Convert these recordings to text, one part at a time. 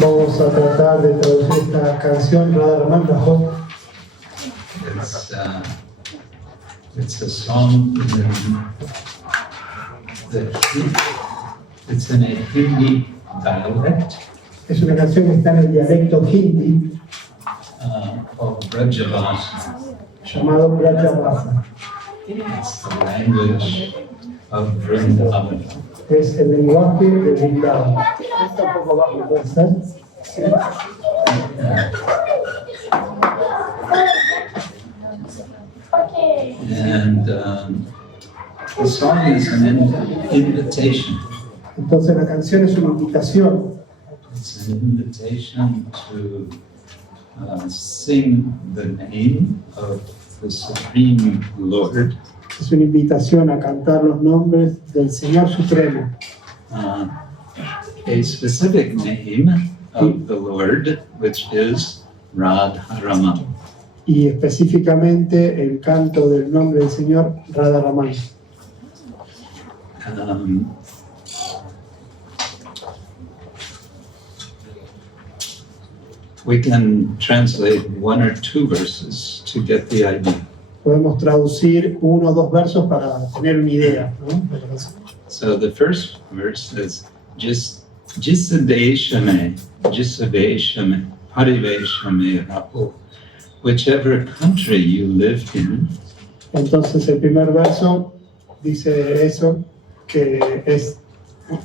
Vamos a tratar de traducir esta canción, Rädhäraman Kaho. It's a song it's in a Hindi dialect. Es una canción que está en el dialecto hindi Called Brajavasa. llamado Rädhäraman. It's the language of Vrindavan. Es el lenguaje de Umbral. Está un poco bajo, ¿puede ser? Sí. And the song is an invitation. Entonces la canción es una invitación. It's an invitation to sing the name of the Supreme Lord. Es una invitación a cantar los nombres del Señor Supremo. A specific name of the Lord, which is Radharaman. Y específicamente el canto del nombre del Señor Radharaman. We can translate one or two verses to get the idea. Podemos traducir uno o dos versos para tener una idea, ¿no? So the first verse is Jisadeshame, pariveshame raho. Whichever country you live in, Entonces el primer verso dice eso, que es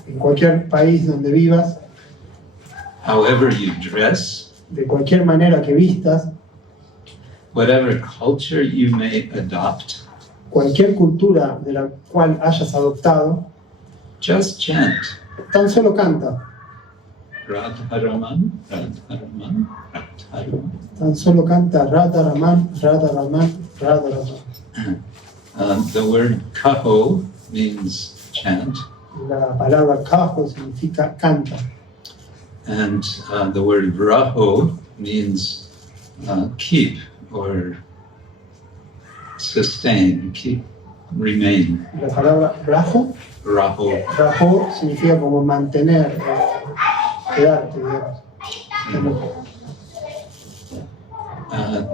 en cualquier país donde vivas, however you dress, de cualquier manera que vistas, whatever culture you may adopt, cualquier cultura de la cual hayas adoptado, just chant tan solo canta, Radharaman, Radharaman, Radharaman. tan solo canta Rädhäraman Rädhraman Radhraman. The word Kaho means chant, La palabra Kaho significa canta, and the word raho means keep or sustain, keep, remain. la palabra raho significa como mantener, quedarte, digamos.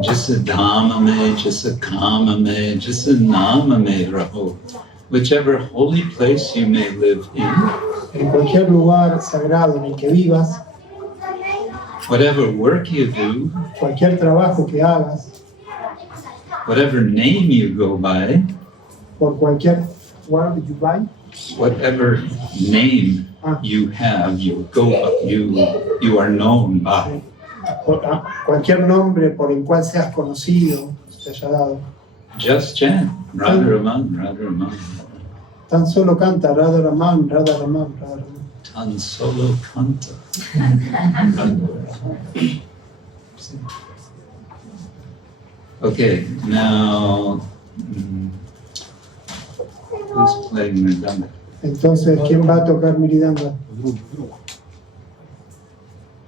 Jisadhamame, jisakamame, jisanamame raho. Whichever holy place you may live in, En cualquier lugar sagrado en el que vivas, whatever work you do, cualquier trabajo que hagas, whatever name you go by, por cualquier where did you buy? whatever name you have, you are known by. Cualquier nombre por el cual seas conocido, te haya dado. Just chant Radharaman, Radharaman. Tan solo canta Rädhäraman Rädhäraman Rädhraman. Tan solo canta. Okay, now who's playing Mridanga? Entonces, ¿quién va a tocar Miridanga?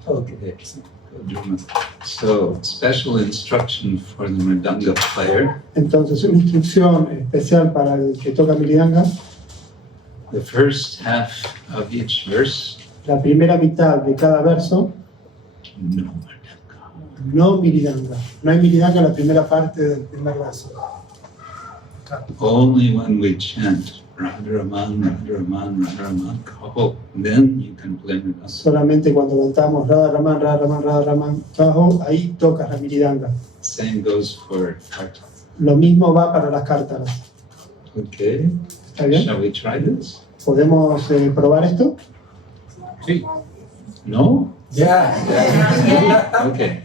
Okay, so special instruction for the Mridanga player. Entonces, una instrucción especial para el que toca Miridanga. The first half of each verse, La primera mitad de cada verso, no. no Miridanga. No hay Miridanga en la primera parte del primer verso. Only when we chant Rädhraman, Rädhraman, Rädhraman Kaho, then you can play Mridanga. Solamente cuando cantamos Rädhäraman Rädhraman Rädhraman Kaho, ahí tocas la Miridanga. Same goes for karta. Lo mismo va para las cártaras. Okay, ¿Está bien? shall we try this? ¿Podemos probar esto? Sí. No? Yeah. Okay.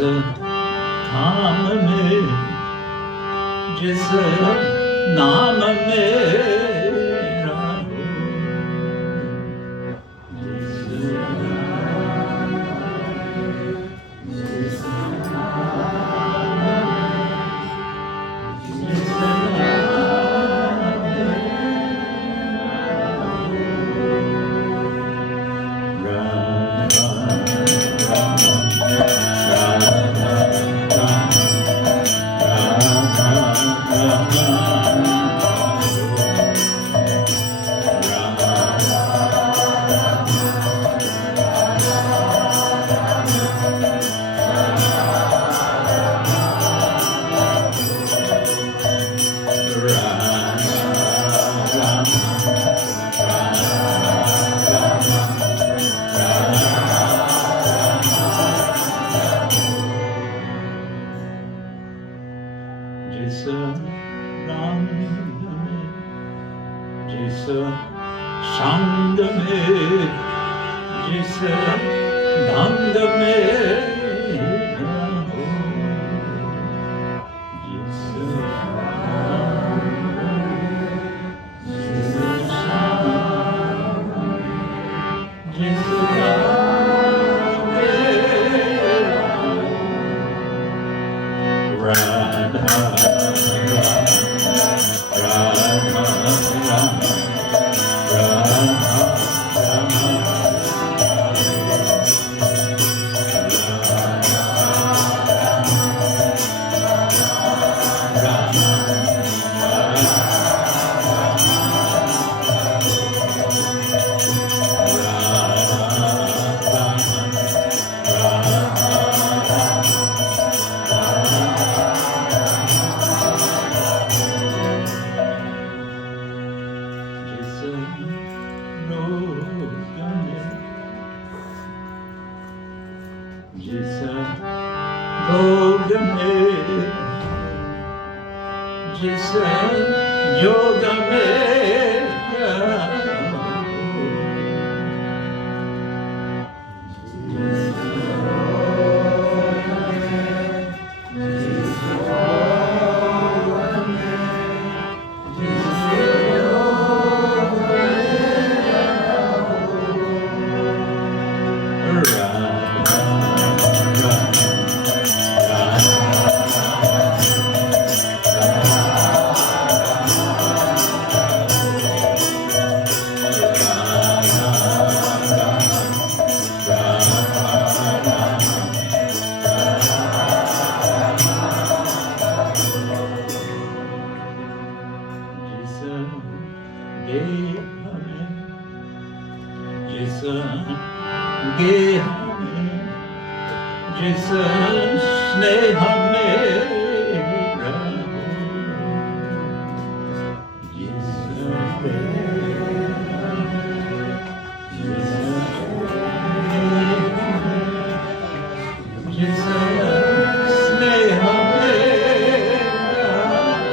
धाम में जिस नाम में राहो, जिस रंग में जिस संग में जिस ढंग में रहो, जिस भोग में जिस योग में जिस स्नेह में रहो, जिस स्नेह में रहो।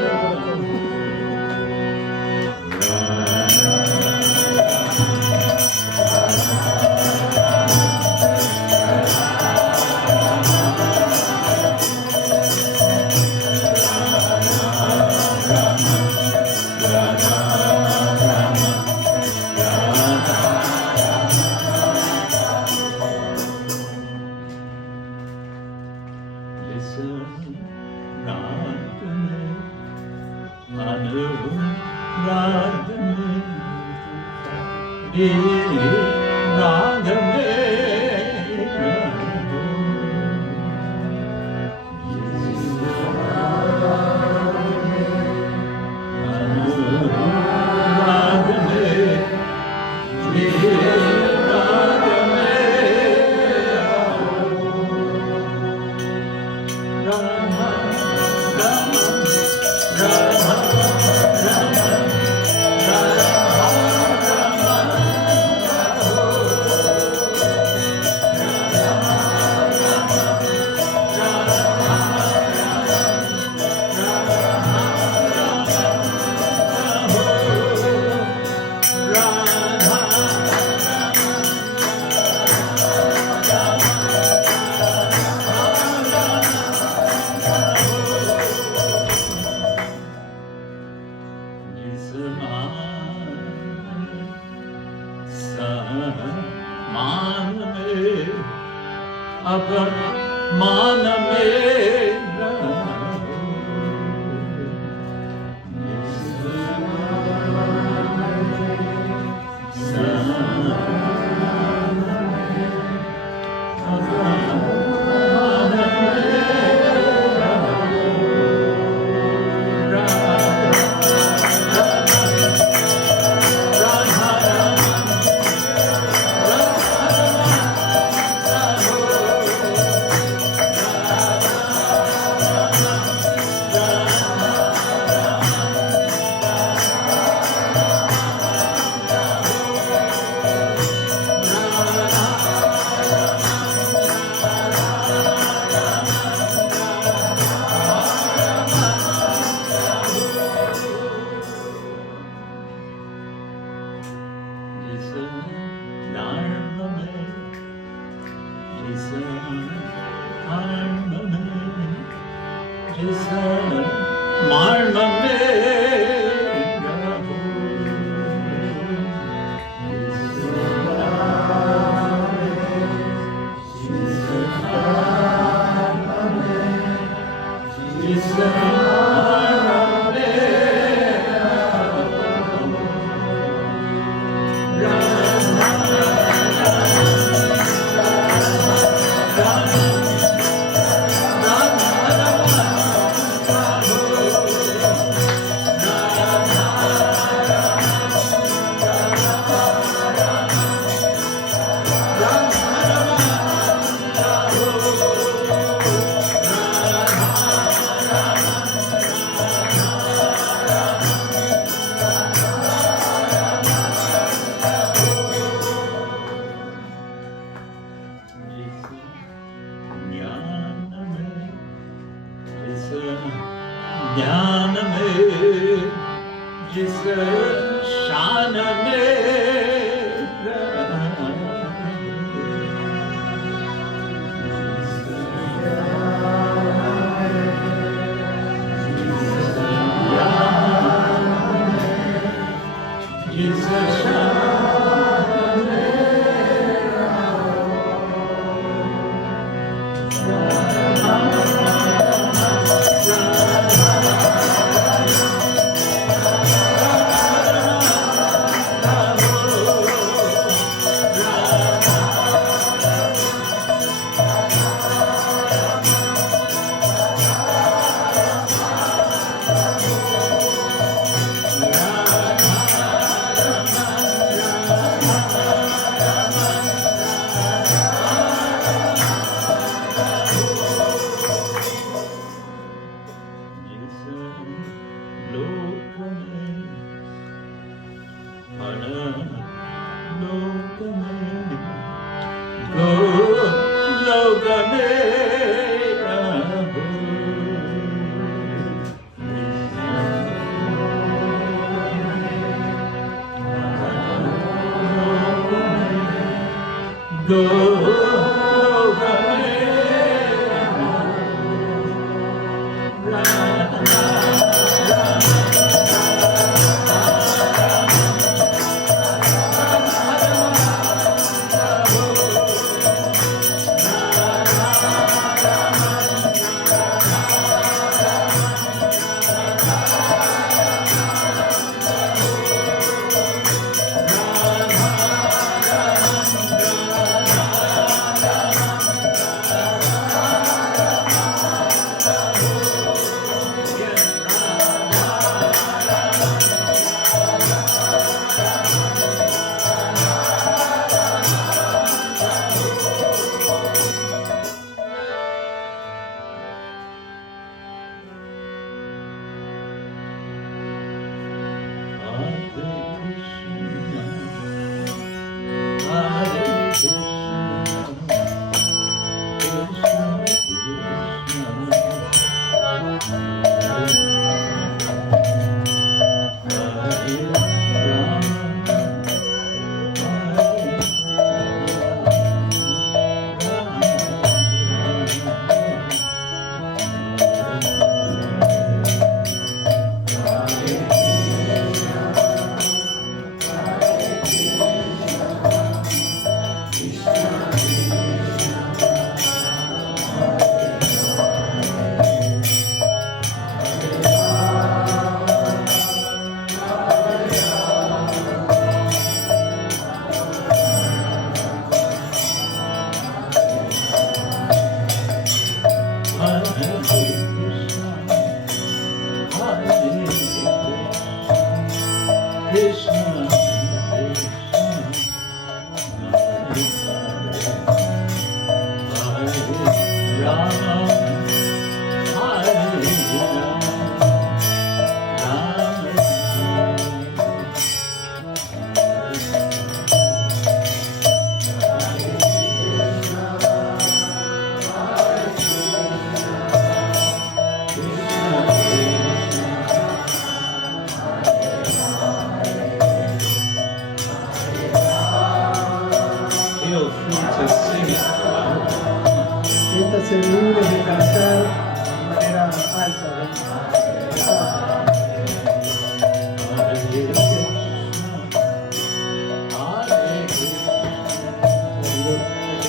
feel free to sing it loud. Siéntase libre de cantar de manera alta.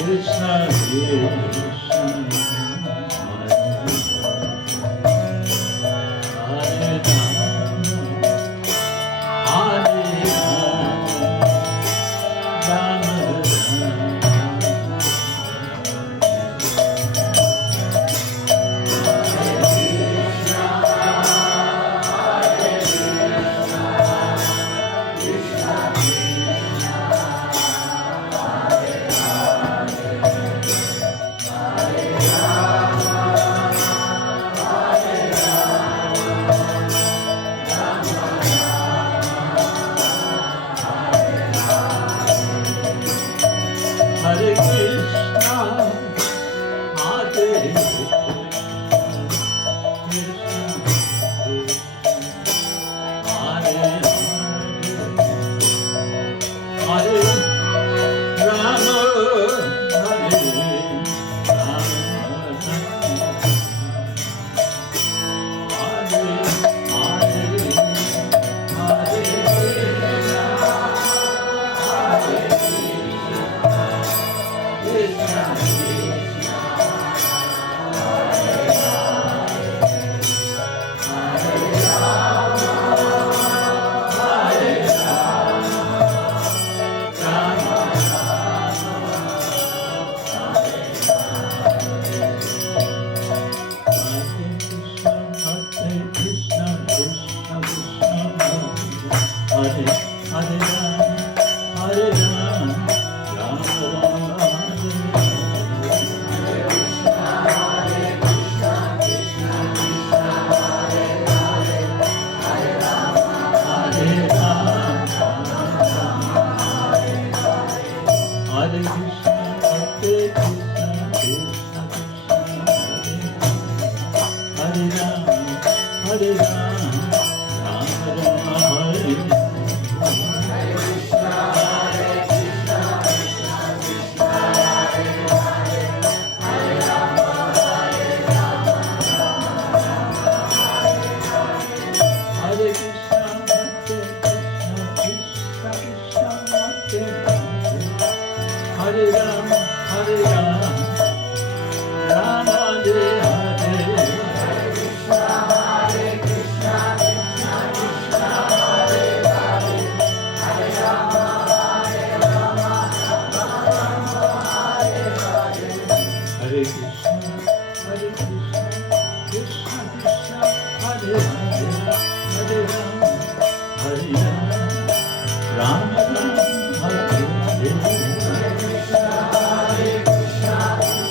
Krishna, Krishna, Hare Krishna, Hare Krishna,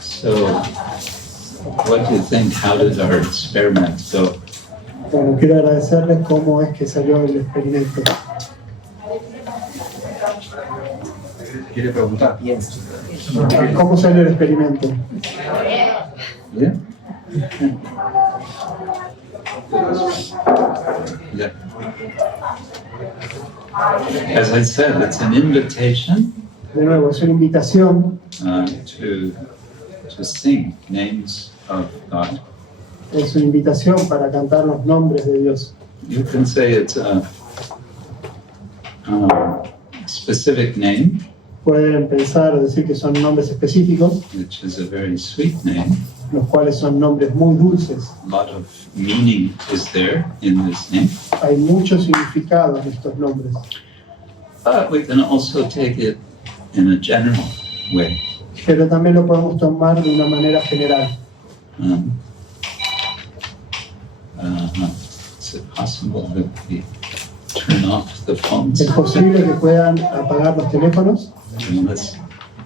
So, what do you think? How did our experiment go? Bueno, quiero agradecerles cómo es que salió el experimento. Quiere preguntar. ¿Cómo salió el experimento? Yeah? Yeah. As I said, it's an invitation De nuevo, es una invitación, to sing names of God. es una invitación para cantar los nombres de Dios. You can say it's a specific name, Pueden pensar o decir que son nombres específicos, which is a very sweet name. los cuales son nombres muy dulces. A lot of meaning is there in this name. Hay mucho significado en estos nombres, But we can also take it in a general way. pero también lo podemos tomar de una manera general. Is it possible that we turn off the phones? Es posible que puedan apagar los teléfonos,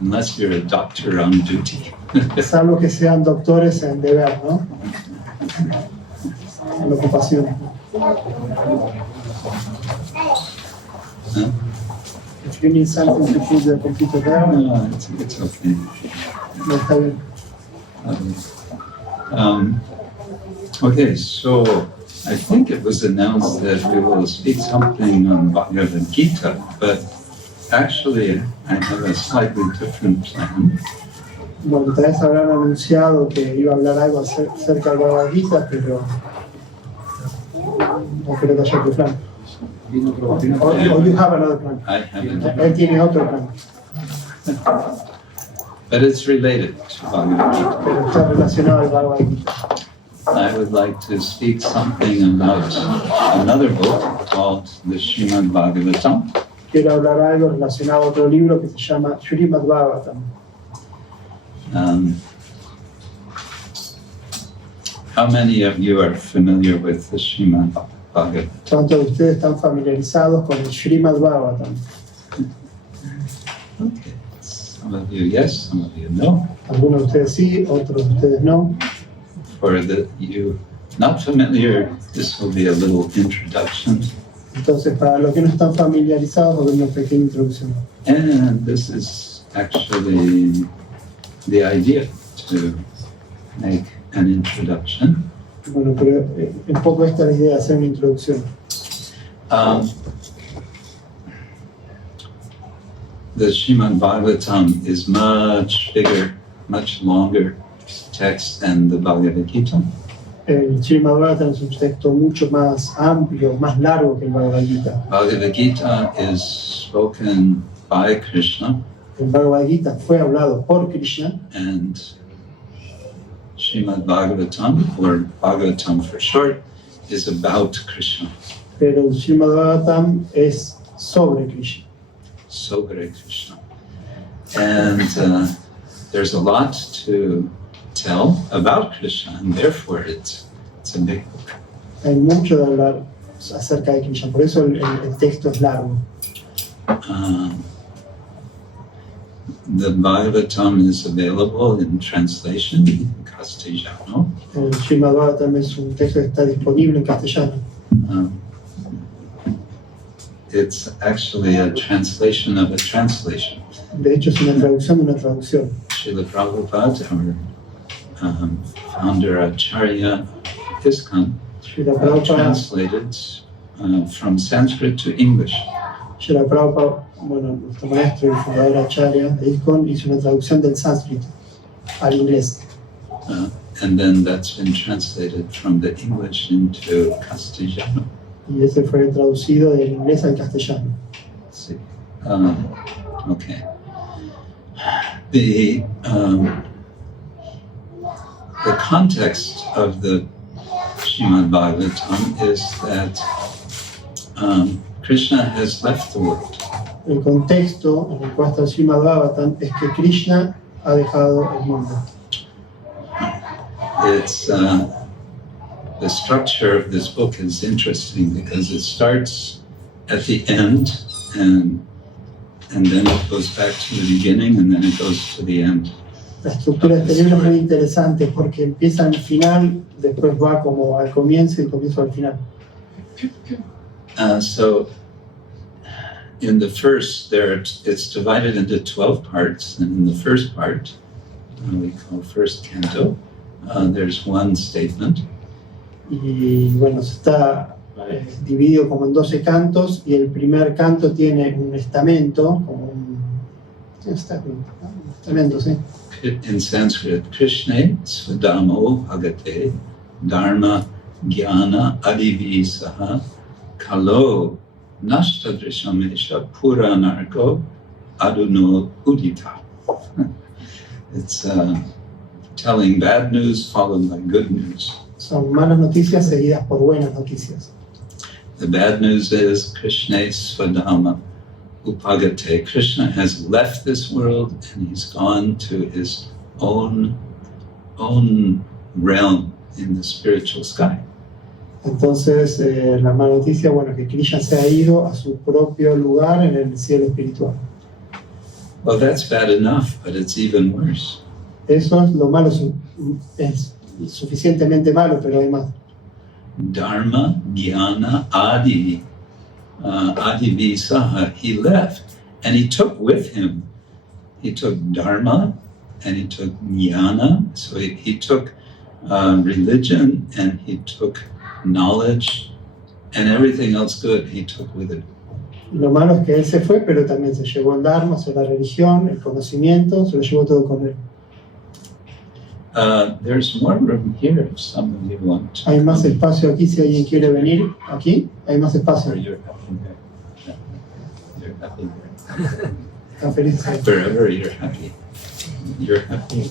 Unless you're a doctor on duty. salvo que sean doctores en deber, ¿no? En ocupación. Huh? If you need something to put the computer down, No, it's okay. no está bien. Okay, so I think it was announced that we will speak something on Bhagavad Gita, but actually I have a slightly different plan. Bueno, tal vez habrán anunciado que iba a hablar algo acerca del Bhagavad Gita, pero no creo que haya otro plan. O you have another plan. I haven't, Él tiene otro plan, but it's related to Bhagavad Gita. pero está relacionado al Bhagavad Gita. I would like to speak something about another book called the Srimad-Bhagavatam. Quiero hablar algo relacionado a otro libro que se llama Srimad-Bhagavatam. How many of you are familiar with the Srimad-Bhagavatam? ¿Cuántos de ustedes están familiarizados con el Srimad-Bhagavatam? Okay. Some of you yes, some of you no. Algunos de ustedes sí, otros de ustedes no. For you not familiar, this will be a little introduction. Entonces, para los que no están familiarizados, voy a dar una pequeña introducción. And this is actually the idea, to make an introduction. Bueno, pero un poco esta es la idea de hacer una introducción. The Srimad-Bhagavatam is much bigger, much longer text than the Bhagavad Gita. El Srimad-Bhagavatam es un texto mucho más amplio, más largo que el Bhagavad Gita. Bhagavad Gita is spoken by Krishna, El Bhagavad Gita fue hablado por Krishna, and Srimad-Bhagavatam, or Bhagavatam for short, is about Krishna. pero el Srimad-Bhagavatam es sobre Krishna. Sobre Krishna. And there's a lot to tell about Krishna, and therefore it's a big book. Hay mucho de hablar acerca de Krishna, por eso el texto es largo. The Bhagavatam is available in translation in castellano. El Srimad-Bhagavatam es un texto que está disponible en castellano. It's actually a translation of a translation. De hecho, es una traducción de una traducción. Srila Prabhupada, our founder Acharya ISKCON, Srila Prabhupada, translated from Sanskrit to English. Srila Prabhupada, bueno, nuestro maestro y fundador Acharya de ISKCON, hizo una traducción del sánscrito al inglés. And then that's been translated from the English into castellano. Y ese fue traducido del inglés al castellano. See. Okay. The context of the Srimad-Bhagavatam is that Krishna has left the world. El contexto en el cual está el Srimad-Bhagavatam es que Krishna ha dejado el mundo. It's the structure of this book is interesting because it starts at the end and then it goes back to the beginning and then it goes to the end. La estructura de este libro es muy interesante porque empieza al final, después va como al comienzo y comienzo al final. So in the first, it's divided into 12 parts, and in the first part, we call first canto, there's one statement. Y bueno, está dividido como en 12 cantos y el primer canto tiene un estamento, como un estamento, sí. In Sanskrit, Krishna Svadamo Bhagate Dharma Jnana Adivisaha Kalo Nashtadrishamesha Puranarko Aduno Udita. It's telling bad news followed by good news. Son malas noticias seguidas por buenas noticias. The bad news is Krishna Svadama Upagate. Krishna has left this world and he's gone to his own realm in the spiritual sky. Entonces, la mala noticia, bueno, que Krishna se ha ido a su propio lugar en el cielo espiritual. Well, that's bad enough, but it's even worse. Eso es lo malo, es suficientemente malo, pero hay más. Dharma, Jnana, Adi, Adivisaha, he left, and he took with him, he took Dharma, and he took Jnana, so he took religion, and he took knowledge, and everything else good he took with it. Lo malo es que él se fue, pero también se llevó el Dharma, se la religión, el conocimiento, se lo llevó todo con él. There's more room here if some of you want to. Hay más espacio aquí si alguien quiere venir. Aquí hay más espacio. Or you're happy there. You're happy there. Están felices ahí. Wherever you're happy. You're happy.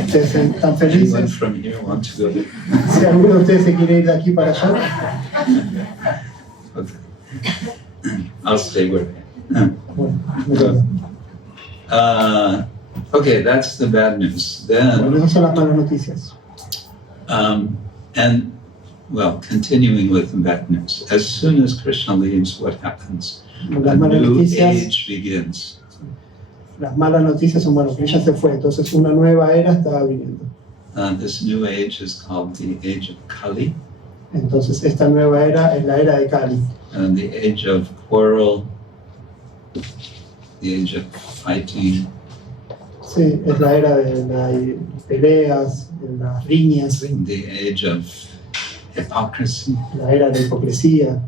Ustedes están Anyone felices. from here want to go there? Si alguno de ustedes se quiere ir de aquí para allá, Okay. I'll stay where I am. bueno, me quedo. Okay, that's the bad news. Bueno, Then, esas son las malas noticias. and well, continuing with the bad news. As soon as Krishna leaves, what happens? Las A malas new noticias, age begins. las malas noticias son, bueno, que ella se fue, entonces una nueva era estaba viniendo. This new age is called the age of Kali, Entonces esta nueva era es la era de Kali, and the age of quarrel, the age of fighting, Sí, es la era de las peleas, de las riñas, the age of hypocrisy. la era de la hipocresía.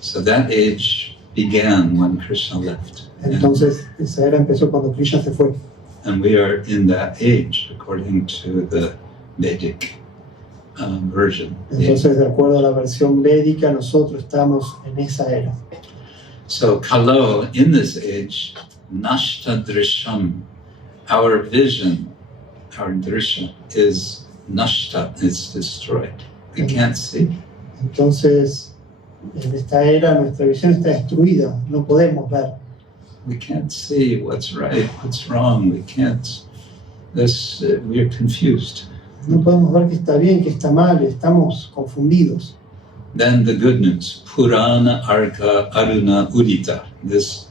So that age began when Krishna left. Entonces, esa era empezó cuando Krishna se fue. And we are in that age according to the Vedic version. Entonces, de acuerdo a la versión védica, nosotros estamos en esa era. So Kalo, in this age, nashta drisham, our vision, our drisha, is nashta, it's destroyed. We can't see. Entonces, en esta era nuestra visión está destruida, no podemos ver. We can't see what's right, what's wrong. We can't. We're confused. No podemos ver qué está bien, qué está mal, estamos confundidos. Then the good news, Purana Arka Aruna Udita, this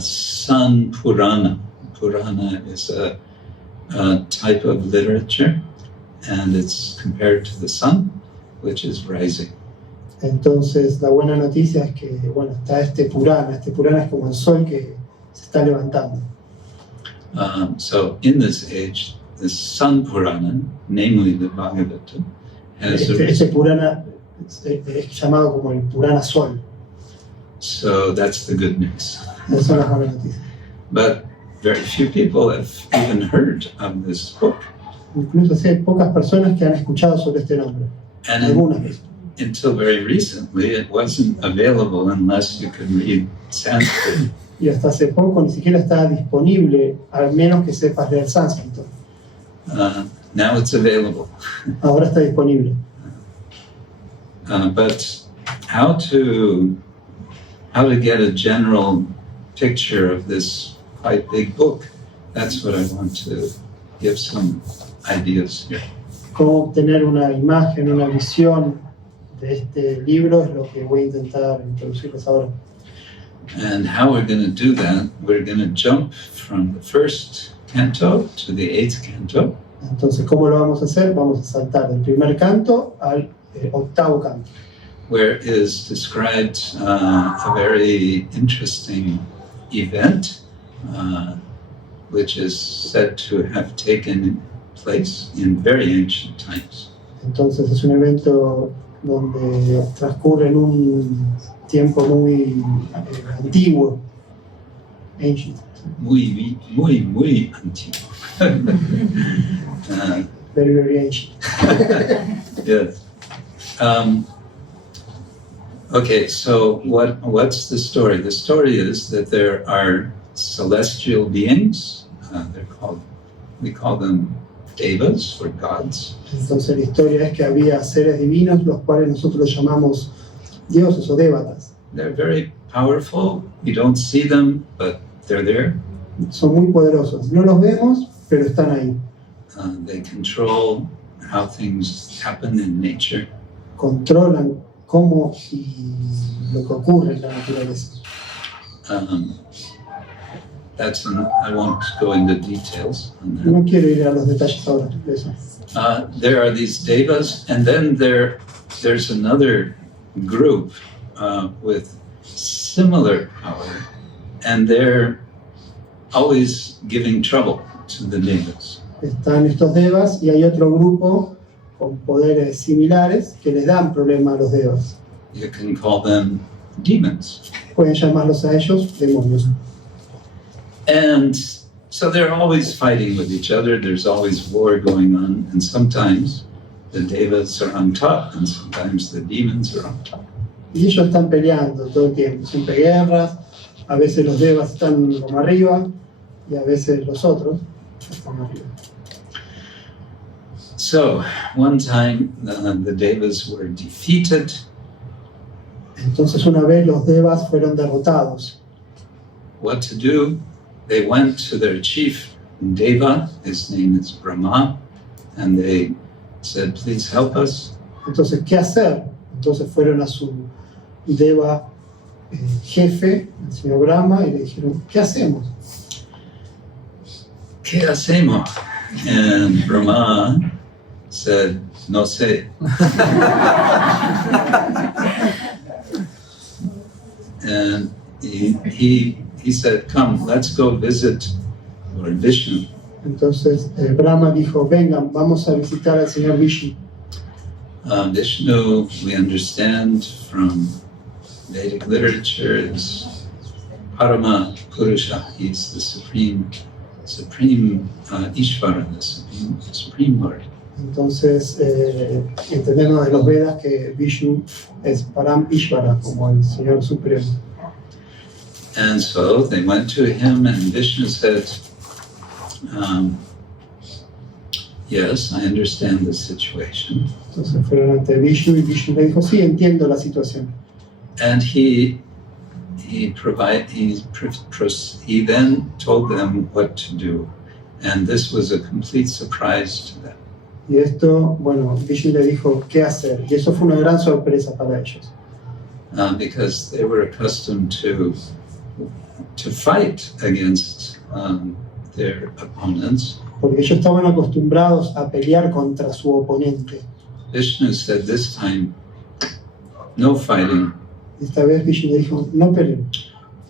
sun Purana. Purana is a type of literature, and it's compared to the sun, which is rising. Entonces, la buena noticia es que, bueno, está este Purana es como el sol que se está levantando. So in this age, the sun Purana, namely the Bhagavatam, has Este Purana es llamado como el Purana Sol. So that's the good news. Esas son las buenas noticias. But very few people have even heard of this book. Incluso hay pocas personas que han escuchado sobre este nombre. And Algunas veces. until very recently, it wasn't available unless you could read Sanskrit. Y hasta hace poco ni siquiera estaba disponible, al menos que sepas leer sánscrito. Now it's available. Ahora está disponible. But how to get a general picture of this quite big book, that's what I want to give some ideas here. Cómo obtener una imagen, una visión de este libro es lo que voy a intentar introducirles ahora. And how we're going to do that, we're going to jump from the first canto to the 8th canto. Entonces, ¿cómo lo vamos a hacer? Vamos a saltar del primer canto al octavo canto, where is described a very interesting event, which is said to have taken place in very ancient times. Entonces es un evento donde transcurre en un tiempo muy antiguo, ancient. Muy antiguo. Very, very ancient. Yes. Okay, so what's the story? The story is that there are celestial beings. We call them devas or gods. Entonces la historia es que había seres divinos, los cuales nosotros los llamamos dioses o dévatas. They're very powerful. We don't see them, but they're there. Son muy poderosos. No los vemos, pero están ahí. They control how things happen in nature. Controlan cómo y lo que ocurre en la naturaleza. I won't go into details on that. No quiero ir a los detalles ahora de eso. There are these devas, and then there's another group with similar power, and they're always giving trouble to the devas. Están estos devas y hay otro grupo con poderes similares que les dan problema a los devas. You can call them demons. Pueden llamarlos a ellos demonios. And so they're always fighting with each other. There's always war going on, and sometimes the devas are on top, and sometimes the demons are on top. Y ellos están peleando todo el tiempo, siempre guerras, a veces los devas están como arriba y a veces los otros están arriba. So one time the devas were defeated. Entonces una vez los devas fueron derrotados. What to do? They went to their chief deva, his name is Brahma, and they said, please help us. Entonces, ¿qué hacer? Entonces fueron a su deva jefe, el señor Brahma, y le dijeron, ¿qué hacemos? ¿Qué hacemos? And Brahma said, no sé. And he said, come, let's go visit Lord Vishnu. Entonces Brahma dijo, vengan, vamos a visitar al señor Vishnu. Vishnu, we understand from Vedic literature, is Parama Purusha. He's the supreme Ishvara, the supreme Lord. Entonces entendemos de los Vedas que Vishnu es Param Ishvara, como el Señor Supremo. And so they went to him, and Vishnu said, yes, I understand the situation. Entonces fueron ante Vishnu y Vishnu le dijo, sí, entiendo la situación. And he then told them what to do. And this was a complete surprise to them. Y esto, bueno, Vishnu le dijo qué hacer. Y eso fue una gran sorpresa para ellos. Because they were accustomed to fight against their opponents. Porque ellos estaban acostumbrados a pelear contra su oponente. Vishnu said, this time, no fighting. Esta vez Vishnu le dijo, no peleen.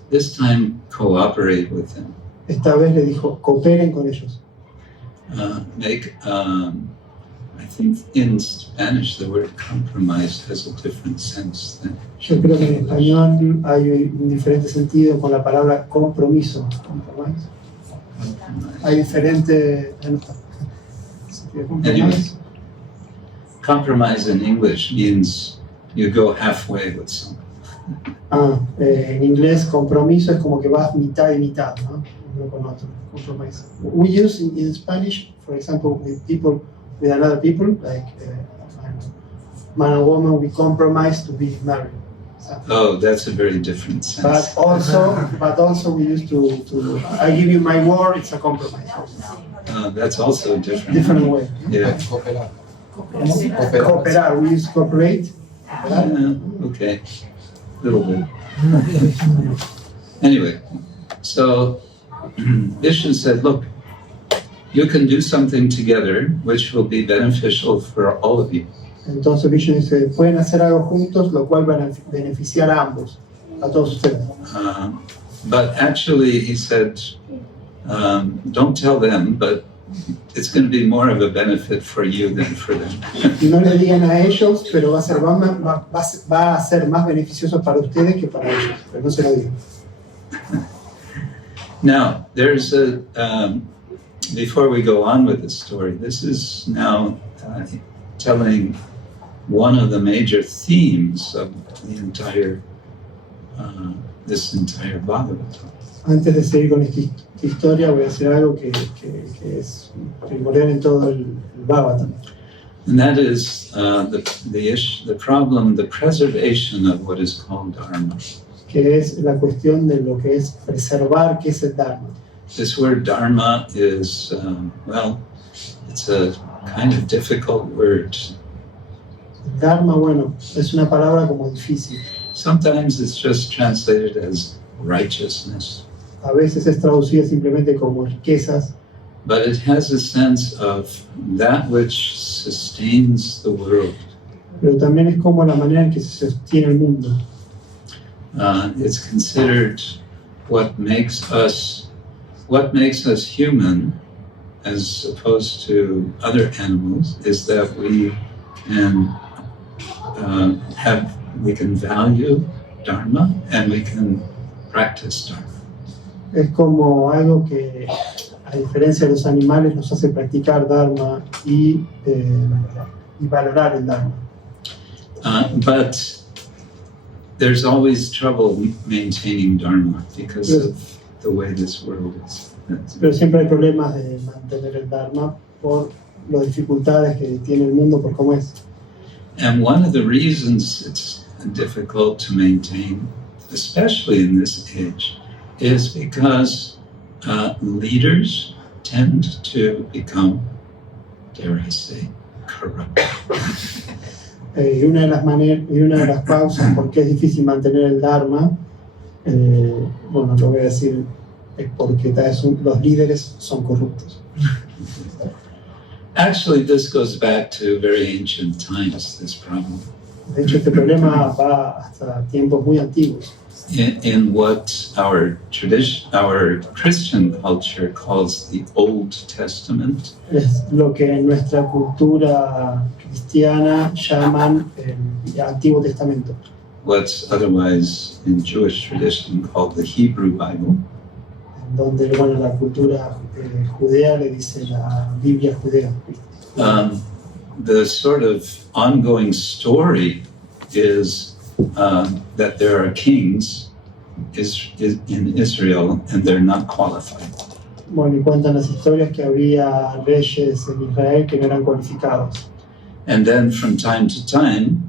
This time, cooperate with him. Esta vez le dijo, cooperen con ellos. I think in Spanish the word compromise has a different sense than. Yo creo que en español hay un diferente sentido con la palabra compromiso. Compromise. Hay diferente. Anyway, compromise in English means you go halfway with someone. En inglés compromiso es como que vas mitad y mitad, ¿no? Uno con otro. Compromise. We use in Spanish, for example, with another people, like man and woman, we compromise to be married. Oh, that's a very different sense. But also we used to I give you my word, it's a compromise. That's also a different way. Yeah. Cooperar. We use cooperate. Okay, a little bit. Anyway, so Vishnu said, look, you can do something together which will be beneficial for all of you. Entonces Vishnu dice, pueden hacer algo juntos, lo cual va a beneficiar a ambos, a todos ustedes. But actually, he said, don't tell them, but it's going to be more of a benefit for you than for them. No le digan a ellos, pero va a ser más beneficioso para ustedes que para ellos, pero no se lo digan. Now, there's before we go on with the story, this is now telling one of the major themes of the entire, this entire Bhagavatam. Antes de seguir con esta historia, voy a decir algo que es primordial en todo el Bhagavatam. And that is the problem, the preservation of what is called dharma. Que es la cuestión de lo que es preservar, que es el dharma. This word dharma is, it's a kind of difficult word. Dharma, bueno, es una palabra como difícil. Sometimes it's just translated as righteousness. A veces es traducida simplemente como riquezas. But it has a sense of that which sustains the world. Pero también es como la manera en que se sostiene el mundo. It's considered what makes us human, as opposed to other animals, is that we can value dharma and we can practice dharma. Es como algo que, a diferencia de los animales, nos hace practicar dharma y valorar el dharma. But there's always trouble maintaining dharma because of the way this world is. Pero siempre hay problemas de mantener el dharma por las dificultades que tiene el mundo por cómo es. And one of the reasons it's difficult to maintain, especially in this age, is because leaders tend to become, dare I say, corrupt. Y una de las causas por qué es difícil mantener el dharma, bueno, lo voy a decir, es porque los líderes son corruptos. Actually, this goes back to very ancient times, this problem. De hecho, este problema va hasta tiempos muy antiguos. in what our Christian culture calls the Old Testament. Es lo que en nuestra cultura cristiana llaman el Antiguo Testamento. What's otherwise in Jewish tradition called the Hebrew Bible. Donde, bueno, la cultura judea le dice la Biblia judea. The sort of ongoing story is that there are kings in Israel and they're not qualified. Bueno, y cuentan las historias que había reyes en Israel que no eran cualificados. And then from time to time,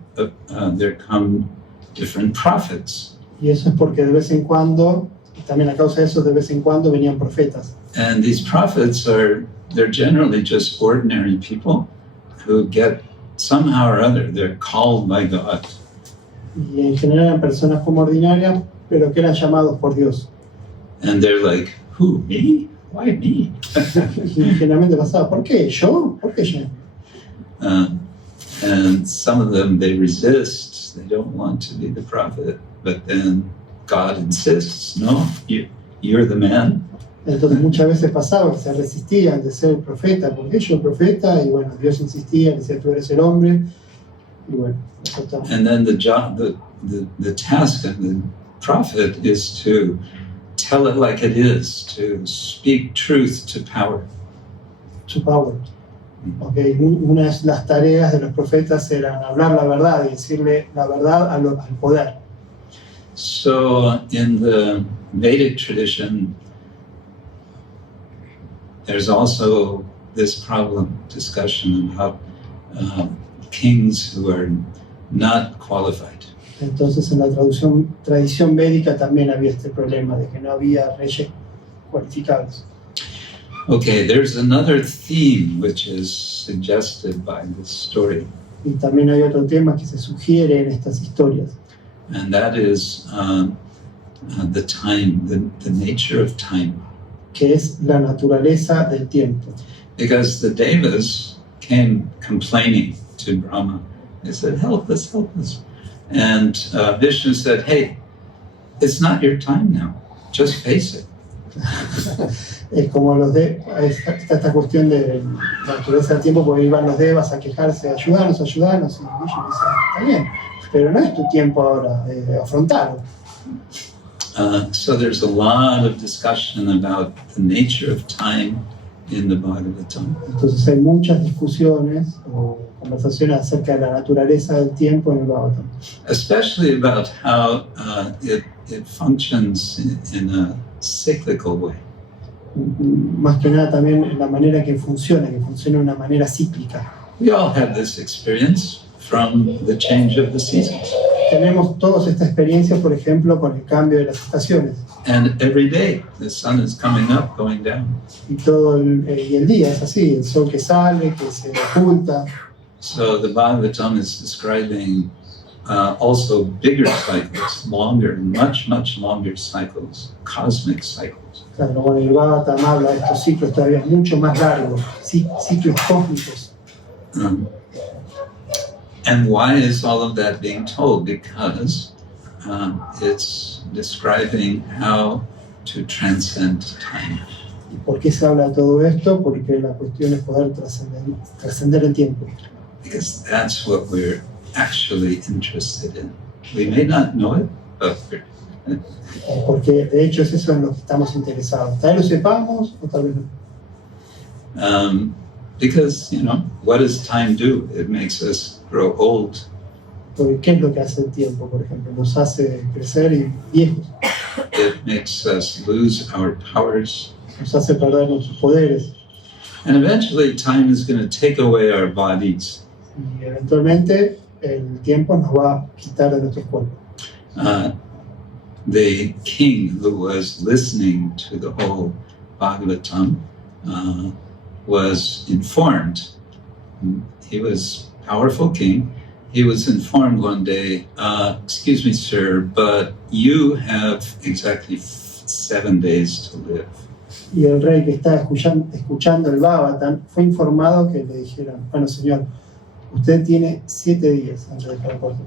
there come different prophets. Y eso es porque de vez en cuando, también a causa de eso, de vez en cuando venían profetas. And these prophets they're generally just ordinary people who get somehow or other, they're called by God. Y en general eran personas como ordinarias, pero que eran llamados por Dios. And they're like, who, me? Why me? Y generalmente pasaba, ¿por qué? ¿Yo? ¿Por qué yo? And some of them, they resist. They don't want to be the prophet. But then God insists, no, you're the man. Entonces muchas veces pasaba que se resistían de ser profeta, porque yo profeta, y bueno, Dios insistía, decía, tú eres el hombre, y bueno, eso está. And then the task of the prophet is to tell it like it is, to speak truth to power. To power. Okay. Una de las tareas de los profetas eran hablar la verdad y decirle la verdad al poder. So in the Vedic tradition, there's also this discussion about kings who are not qualified. Entonces en la tradición védica también había este problema de que no había reyes cualificados. Okay, there's another theme which is suggested by this story. Y también hay otro tema que se sugiere en estas historias. And that is the time, the nature of time. Que es la naturaleza del tiempo. Because the Devas came complaining to Brahma. They said, help us, help us. And Vishnu said, hey, it's not your time now. Just face it. Es como está esta cuestión de la naturaleza del tiempo, porque iban los devas a quejarse, ayúdanos. Y Vishnu dice, está bien, pero no es tu tiempo ahora, afrontalo. So there's a lot of discussion about the nature of time in the Bhagavatam. Entonces hay muchas discusiones o conversaciones acerca de la naturaleza del tiempo en el Bhagavatam. Especially about how it functions in a cyclical way. Más que nada también en la manera que funciona de una manera cíclica. We all have this experience from the change of the seasons. Tenemos todos esta experiencia, por ejemplo, con el cambio de las estaciones. And every day the sun is coming up, going down. Y el día es así, el sol que sale, que se oculta. So the Bhagavatam is describing also bigger cycles, longer, much longer cycles, cosmic cycles. Claro, bueno, el Bhagavatam habla de estos ciclos todavía mucho más largos, ciclos cósmicos. And why is all of that being told? Because it's describing how to transcend time. ¿Y por qué se habla de todo esto? Porque la cuestión es poder trascender el tiempo. Because that's what we're actually interested in. We may not know it, but we're Porque de hecho es eso en lo que estamos interesados. Tal vez lo sepamos o tal vez no. Because, what does time do? It makes us grow old. Porque ¿qué es lo que hace el tiempo, por ejemplo? Nos hace crecer y viejos. It makes us lose our powers. Nos hace perder nuestros poderes. And eventually time is going to take away our bodies. Y eventualmente el tiempo nos va a quitar de nuestros cuerpos. The king who was listening to the whole Bhagavatam was informed. He was a powerful king. He was informed one day, excuse me, sir, but you have exactly 7 days to live. Y el rey que estaba escuchando el Bhagavatam fue informado que le dijeron, bueno señor, usted tiene 7 días antes de dejar el cuerpo.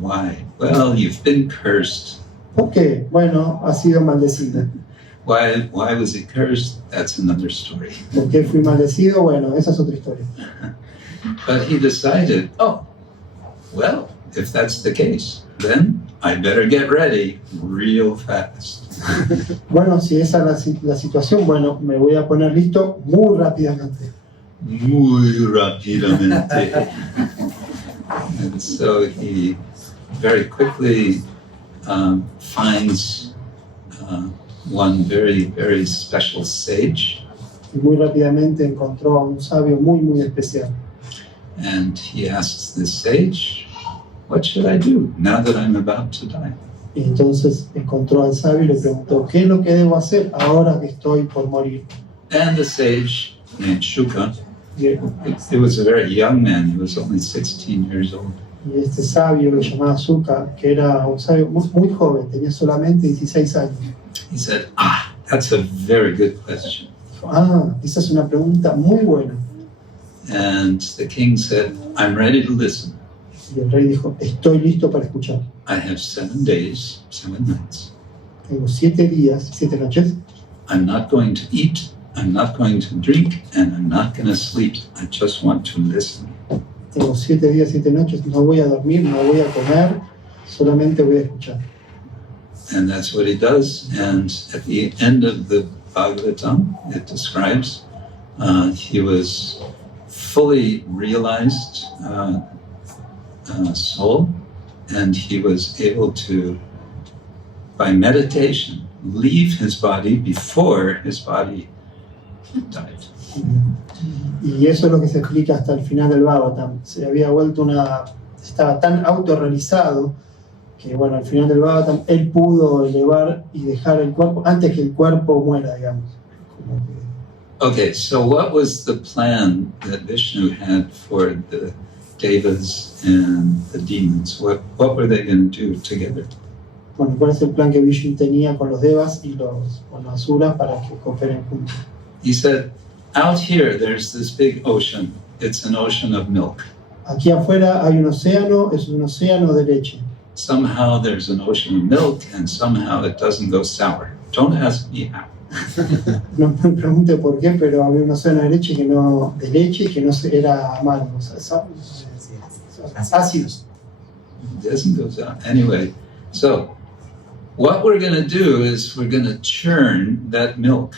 Why? Well, you've been cursed ¿Por qué? Bueno, ha sido maldecida. Why was he cursed? That's another story. ¿Por qué fui maldecido? Bueno, esa es otra historia. But he decided, oh, well, if that's the case, then I better get ready real fast. Bueno, si esa es la situación, bueno, me voy a poner listo muy rápidamente. Muy rápidamente. And so he very quickly finds one very, very special sage. Y muy rápidamente encontró a un sabio muy, muy especial. And he asks this sage, what should I do now that I'm about to die? Y entonces encontró al sabio y le preguntó, ¿qué es lo que debo hacer ahora que estoy por morir? And the sage, named Shuka, Y, it was a very young man, he was only 16 years old. y este sabio que se llamaba Zuka, que era un sabio muy, muy joven, tenía solamente 16 años. He said, that's a very good question. Dijo, esa es una pregunta muy buena. And the king said, I'm ready to listen. Y el rey dijo, estoy listo para escuchar. I have 7 days, 7 nights. Tengo 7 días, 7 noches. I'm not going to eat, I'm not going to drink, and I'm not going to sleep. I just want to listen. Tengo 7 días, 7 noches. No voy a dormir, no voy a comer, solamente voy a escuchar. And that's what he does. And at the end of the Bhagavatam, it describes he was fully realized soul, and he was able to, by meditation, leave his body before his body died. Y eso es lo que se explica hasta el final del Bhagavatam. Se había vuelto estaba tan autorrealizado que, bueno, al final del Bhagavatam él pudo elevar y dejar el cuerpo antes que el cuerpo muera, digamos. Como que, Okay, so what was the plan that Vishnu had for the devas and the demons? What were they going to do together? bueno, ¿cuál es el plan que Vishnu tenía con los devas y los asuras para que cooperen juntos? He said, out here there's this big ocean. It's an ocean of milk. Aquí afuera hay un océano, es un océano de leche. Somehow there's an ocean of milk and somehow it doesn't go sour. Don't ask me how. No me pregunte por qué, pero había un océano de leche que no era amargo, ácidos. It doesn't go sour. Anyway, so what we're going to do is we're going to churn that milk.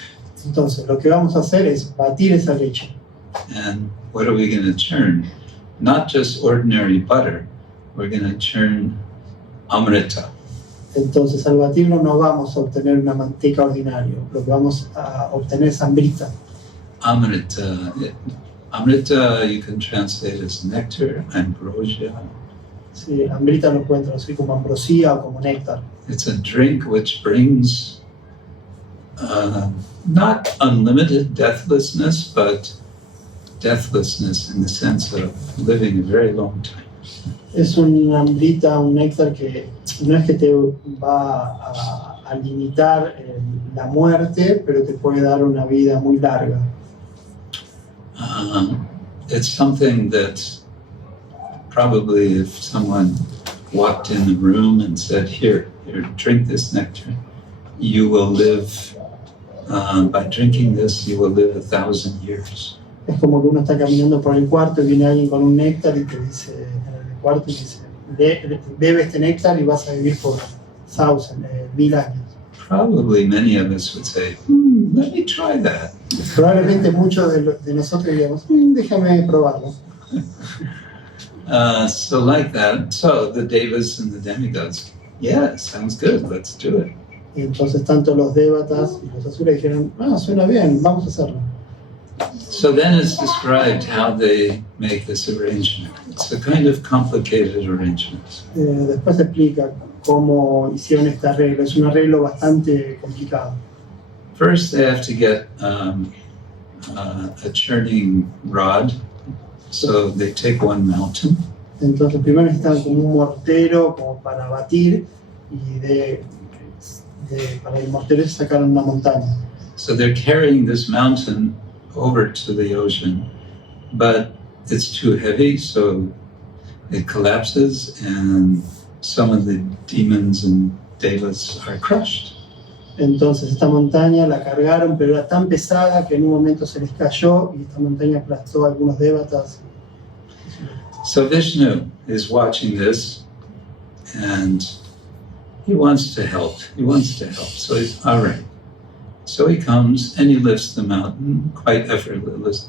Entonces, lo que vamos a hacer es batir esa leche. And what are we going to churn? Not just ordinary butter. We're going to churn amrita. Entonces, al batirlo no vamos a obtener una manteca ordinaria. Lo que vamos a obtener es amrita. Amrita. Amrita you can translate as nectar, ambrosia. Sí, amrita lo pueden traducir como ambrosía o como néctar. It's a drink which brings not unlimited deathlessness, but deathlessness in the sense of living a very long time. Es una amrita, un néctar que no es que te va a limitar la muerte, pero te puede dar una vida muy larga. It's something that probably if someone walked in the room and said, here, drink this nectar, you will live, by drinking this, you will live 1,000 years. Es como que uno está caminando por el cuarto y viene alguien con un néctar y te dice, en el cuarto, y dice, bebe este néctar y vas a vivir por 1,000 años. Probably many of us would say, let me try that. Probablemente muchos de nosotros diríamos, déjame probarlo. So like that, so the devas and the demigods, yeah, sounds good, let's do it. Y entonces tanto los devatas y los asuras dijeron, suena bien, vamos a hacerlo. So then it's described how they make this arrangement. It's a kind of complicated arrangement. Después se explica cómo hicieron este arreglo. Es un arreglo bastante complicado. First, they have to get a churning rod. So they take one mountain. Entonces primero necesitan como un mortero como para batir y para el mortero se sacaron una montaña. So they're carrying this mountain over to the ocean, but it's too heavy, so it collapses, and some of the demons and devas are crushed. Entonces esta montaña la cargaron, pero era tan pesada que en un momento se les cayó y esta montaña aplastó a algunos devatas. So Vishnu is watching this and he wants to help. So he's all right. So he comes and he lifts the mountain quite effortlessly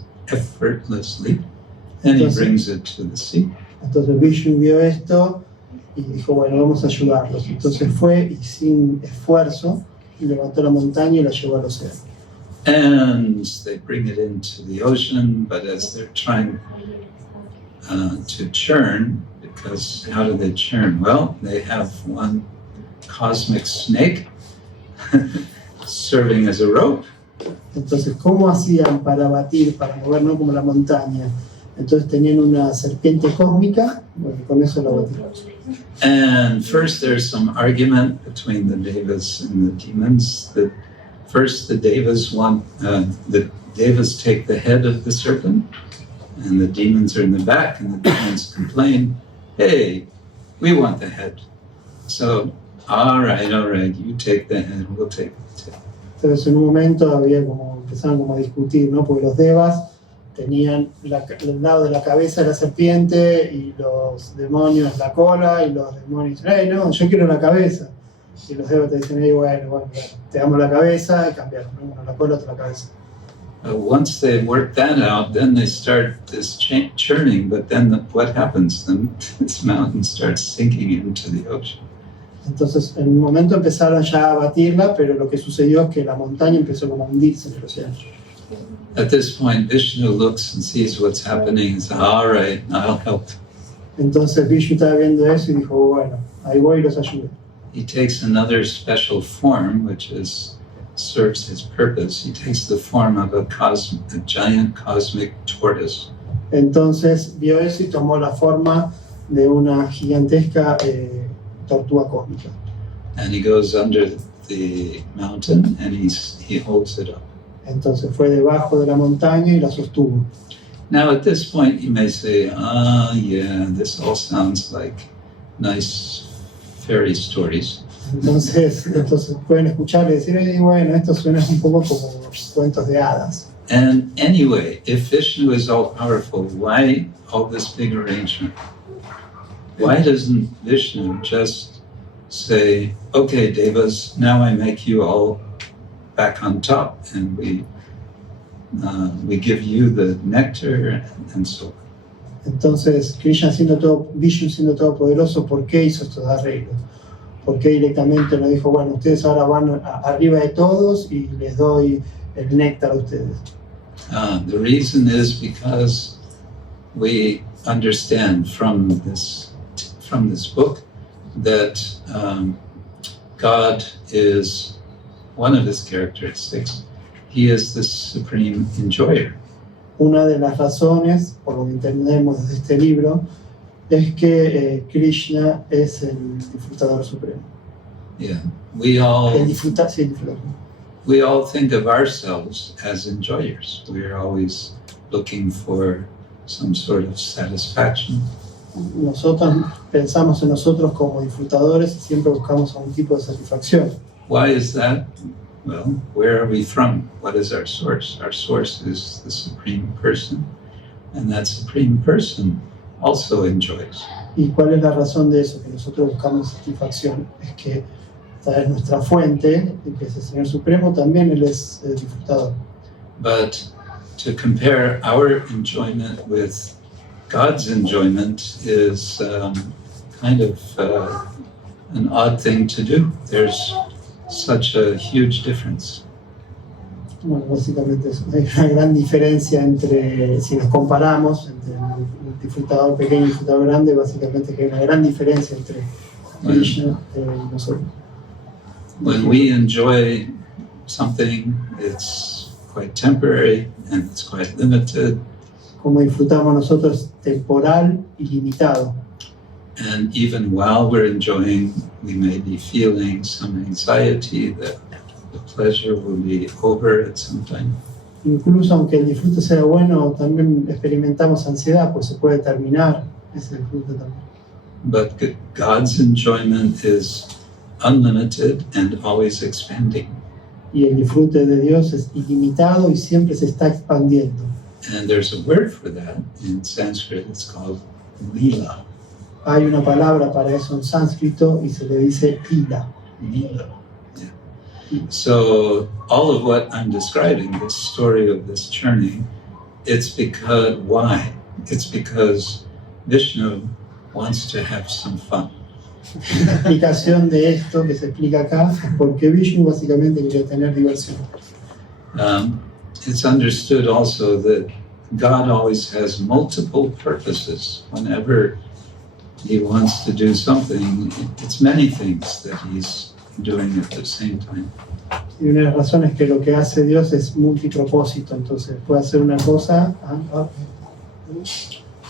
and he brings it to the sea. Entonces Vishnu vio esto y dijo, bueno, vamos a ayudarlos. Entonces fue y sin esfuerzo levantó la montaña y la llevó al océano. And they bring it into the ocean, but as they're trying to churn, because how do they churn? Well, they have one cosmic snake serving as a rope. Entonces, ¿cómo hacían para batir, para mover, no como la montaña? Entonces tenían una serpiente cósmica, bueno, con eso la batieron. And first there's some argument between the devas and the demons. That first the devas take the head of the serpent, and the demons are in the back, and the demons complain, hey, we want the head. So, all right, you take the head, we'll take the tail. Entonces en un momento empezaron como a discutir, ¿no? Porque los devas tenían el lado de la cabeza de la serpiente y los demonios la cola, y los demonios dicen, hey, no, yo quiero la cabeza. Y los devas te dicen, hey, bueno, te damos la cabeza y cambiaron, ¿no? Uno la cola, otra la cabeza. Once they work that out, then they start this churning, but then what happens? Then this mountain starts sinking into the ocean. Entonces, en un momento empezaron ya a batirla, pero lo que sucedió es que la montaña empezó como a hundirse en el océano. At this point, Vishnu looks and sees what's happening and says, all right, I'll help. Entonces Vishnu estaba viendo eso y dijo, bueno, ahí voy y los ayudo. He takes another special form, which serves his purpose. He takes the form of a giant cosmic tortoise. Entonces vio eso y tomó la forma de una gigantesca tortuga cósmica. And he goes under the mountain and he holds it up. Entonces fue debajo de la montaña y la sostuvo. Now at this point you may say, yeah, this all sounds like nice fairy stories. Entonces pueden escuchar y decir, bueno, esto suena un poco como cuentos de hadas. And anyway, if Vishnu is all powerful, why all this big arrangement? Why doesn't Vishnu just say, okay, Devas, now I make you all back on top, and we give you the nectar and so on. Entonces, Vishnu siendo todopoderoso, ¿por qué hizo estos arreglos? ¿Por qué directamente no dijo, bueno, ustedes ahora van arriba de todos y les doy el néctar a ustedes? The reason is because we understand from this book that God is one of his characteristics. He is the supreme enjoyer. Una de las razones, por lo que entendemos desde este libro, es que Krishna es el disfrutador supremo. Yeah, we all disfrutador. We all think of ourselves as enjoyers. We are always looking for some sort of satisfaction. Nosotros pensamos en nosotros como disfrutadores y siempre buscamos algún tipo de satisfacción. Why is that? Well, where are we from? What is our source? Our source is the Supreme Person, and that Supreme Person also enjoys. ¿Y cuál es la razón de eso? Que nosotros buscamos satisfacción. Es que esta es nuestra fuente, que es el Señor Supremo, también Él es disfrutador. But to compare our enjoyment with God's enjoyment is kind of an odd thing to do. There's such a huge difference. Bueno, básicamente hay una gran diferencia entre, si nos comparamos, entre el disfrutador pequeño y el disfrutador grande, básicamente que hay una gran diferencia entre Krishna y nosotros. When we enjoy something, it's quite temporary and it's quite limited. Como disfrutamos nosotros, temporal y limitado. And even while we're enjoying, we may be feeling some anxiety that the pleasure will be over at some time. Incluso aunque el disfrute sea bueno, también experimentamos ansiedad, pues se puede terminar ese disfrute también. But God's enjoyment is unlimited and always expanding. Y el disfrute de Dios es ilimitado y siempre se está expandiendo. And there's a word for that in Sanskrit, it's called lila. Hay una palabra para eso en sánscrito y se le dice lila. Lila. Yeah. So all of what I'm describing, this story of this churning, it's because, why? It's because Vishnu wants to have some fun. La explicación de esto que se explica acá es porque Vishnu básicamente quiere tener diversión. It's understood also that God always has multiple purposes. Whenever he wants to do something, it's many things that he's doing at the same time. Y una de las razones es que lo que hace Dios es multipropósito, entonces puede hacer una cosa.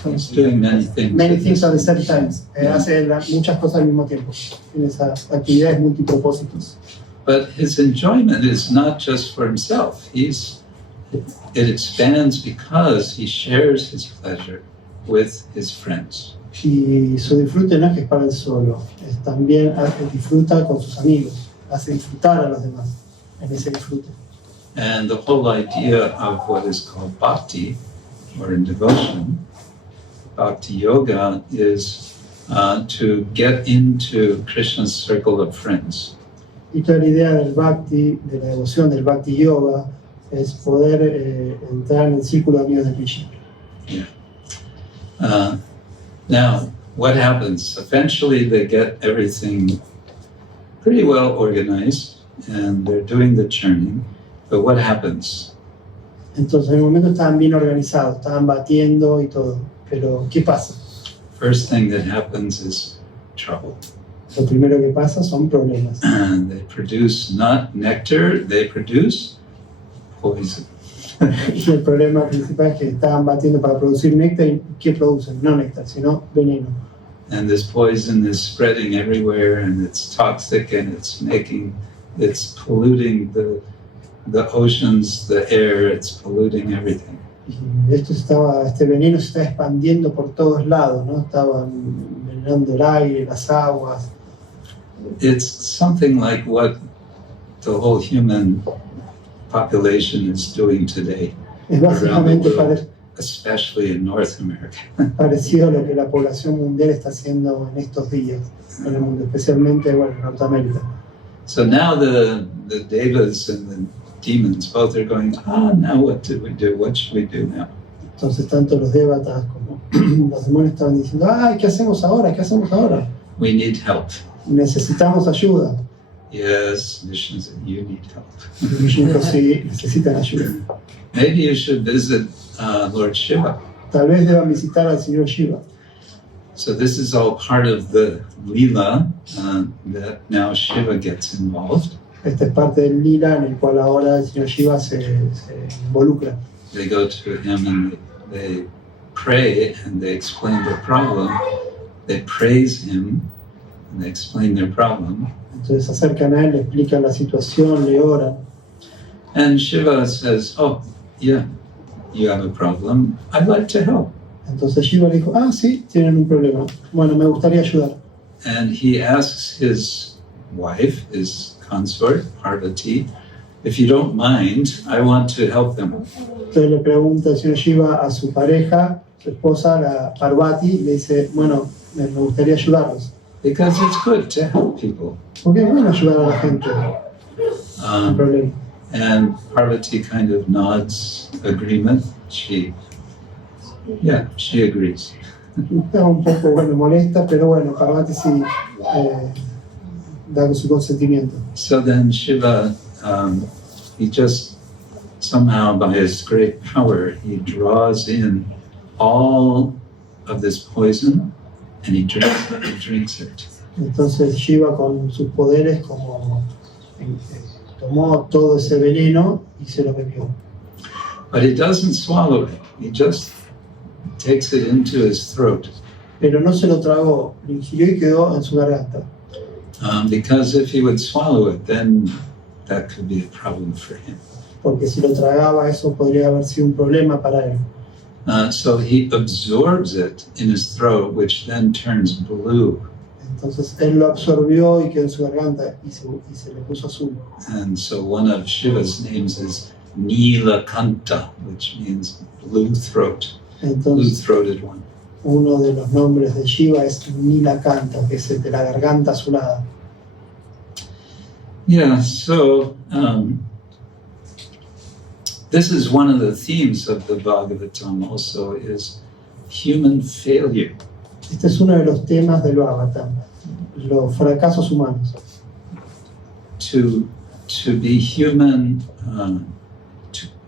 He's doing many things. Many things at the same time. Hace muchas cosas al mismo tiempo. Tiene esas actividades multipropósitos. But his enjoyment is not just for himself. It expands because he shares his pleasure with his friends. Y su disfrute no es que es para él solo, es también disfruta con sus amigos, hace disfrutar a los demás en ese disfrute. And the whole idea of what is called bhakti, or in devotion, bhakti yoga, is to get into Krishna's circle of friends. Y toda la idea del bhakti, de la devoción, del bhakti yoga, es poder entrar en el círculo de amigos de Krishna. Yeah. Now, what happens? Eventually they get everything pretty well organized and they're doing the churning, but what happens? Entonces en el momento estaban bien organizados, estaban batiendo y todo, pero ¿qué pasa? First thing that happens is trouble. Lo primero que pasa son problemas. And they produce not nectar, they produce poison. Y el problema principal es que estaban batiendo para producir néctar y ¿qué producen? No néctar, sino veneno. And this poison is spreading everywhere and it's toxic and it's polluting the oceans, the air, it's polluting everything. Y este veneno se está expandiendo por todos lados, ¿no? Estaban envenenando el aire, las aguas. It's something like what the whole human population is doing today Es around the básicamente world, especially in North America. parecido a lo que la población mundial está haciendo en estos días en el mundo, especialmente bueno, en Norteamérica. So now the devas and the demons both are going, now what did we do? What should we do now? Entonces tanto los devatas como los demonios estaban diciendo, ¿qué hacemos ahora? ¿Qué hacemos ahora? We need help. Necesitamos ayuda. Yes, Vishnu said, you need help. Y Vishnu dijo, sí, necesitan ayuda. Maybe you should visit Lord Shiva. Tal vez deban visitar al señor Shiva. So this is all part of the lila that now Shiva gets involved. Esta es parte del lila en el cual ahora el señor Shiva se involucra. They go to him and they pray and they explain their problem. They praise him and they explain their problem. Entonces se acercan a él, le explican la situación, le oran. And Shiva says, yeah, you have a problem. I'd like to help. Entonces Shiva le dijo, sí, tienen un problema. Bueno, me gustaría ayudar. And he asks his wife, his consort, Parvati, if you don't mind, I want to help them. Entonces le pregunta el señor Shiva a su pareja, su esposa, la Parvati, le dice, bueno, me gustaría ayudarlos. Because it's good to help people. Porque es bueno ayudar a la gente. No hay problema. And Parvati kind of nods agreement. She agrees. Está un poco, molesta, pero bueno, Parvati sí da su consentimiento. So then Shiva, he just somehow by his great power, he draws in all of this poison and he drinks it. Entonces Shiva con sus poderes como tomó todo ese veneno y se lo bebió. But he doesn't swallow it. He just takes it into his throat. Pero no se lo tragó, lo ingirió y quedó en su garganta. Because if he would swallow it, then that could be a problem for him. Porque si lo tragaba, eso podría haber sido un problema para él. So he absorbs it in his throat, which then turns blue. Entonces él lo absorbió y quedó en su garganta y se le puso azul. And so one of Shiva's names is Nilakanta, which means blue throat, Entonces blue-throated one. uno de los nombres de Shiva es Nilakanta, que es el de la garganta azulada. Yeah, so this is one of the themes of the Bhagavatam also, is human failure. Este es uno de los temas del Bhagavatam, los fracasos humanos. To be human,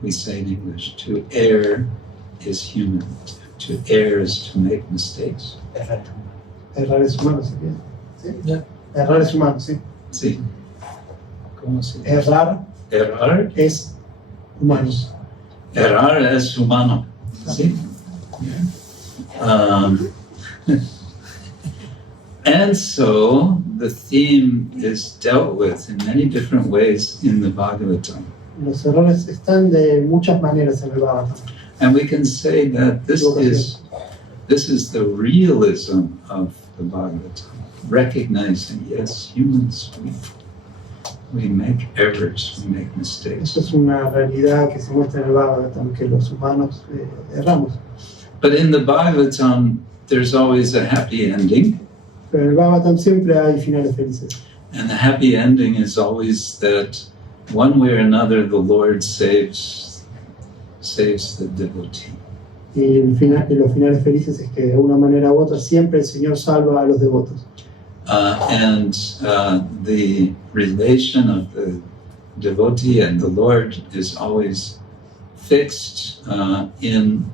we say in English, to err is human. To err is to make mistakes. Errar es humano, ¿sí? Yeah. Errar es humano, sí. Sí. ¿Cómo se dice? Errar Errar. es humano. Errar es humano. Sí. And so the theme is dealt with in many different ways in the Bhagavatam. Los errores están de muchas maneras en el Bhagavatam. And we can say that this is the realism of the Bhagavatam, recognizing, yes, humans, we make errors, we make mistakes. Eso es una realidad que se muestra en el Bhagavatam, que los humanos erramos. But in the Bhagavatam, there's always a happy ending. Pero en el Bhagavatam siempre hay finales felices. And the happy ending is always that one way or another the Lord saves the devotee. Y los finales felices es que de una manera u otra siempre el Señor salva a los devotos. And the relation of the devotee and the Lord is always fixed in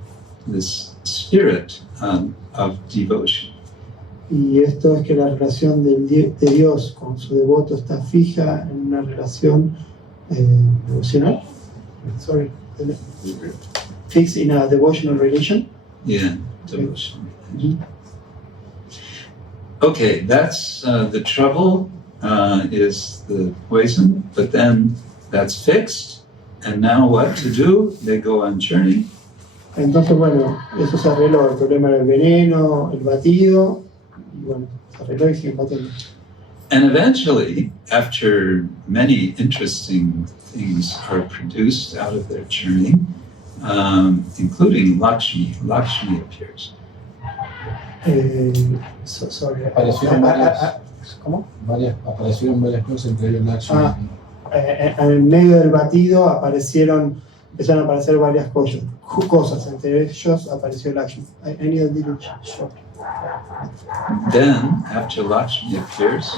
this spirit of devotion. Y esto es que la relación de Dios con su devoto está fija en una relación devocional. Sorry. Fixed in a devotional relation. Yeah, devotion. Okay, that's the trouble is the poison, but then that's fixed. And now what to do? They go on journey. Entonces, bueno, eso se arregló. El problema era el veneno, el batido. Y bueno, se arregló y siguen batiendo. And eventually, after many interesting things are produced out of their journey, including Lakshmi. Lakshmi appears. Sorry. Aparecieron varias. ¿Cómo? Aparecieron varias cosas, entre ellos Lakshmi. En medio del batido empezaron a aparecer varias cosas. Entre ellos apareció Lakshmi. I need a little short. Then, after Lakshmi appears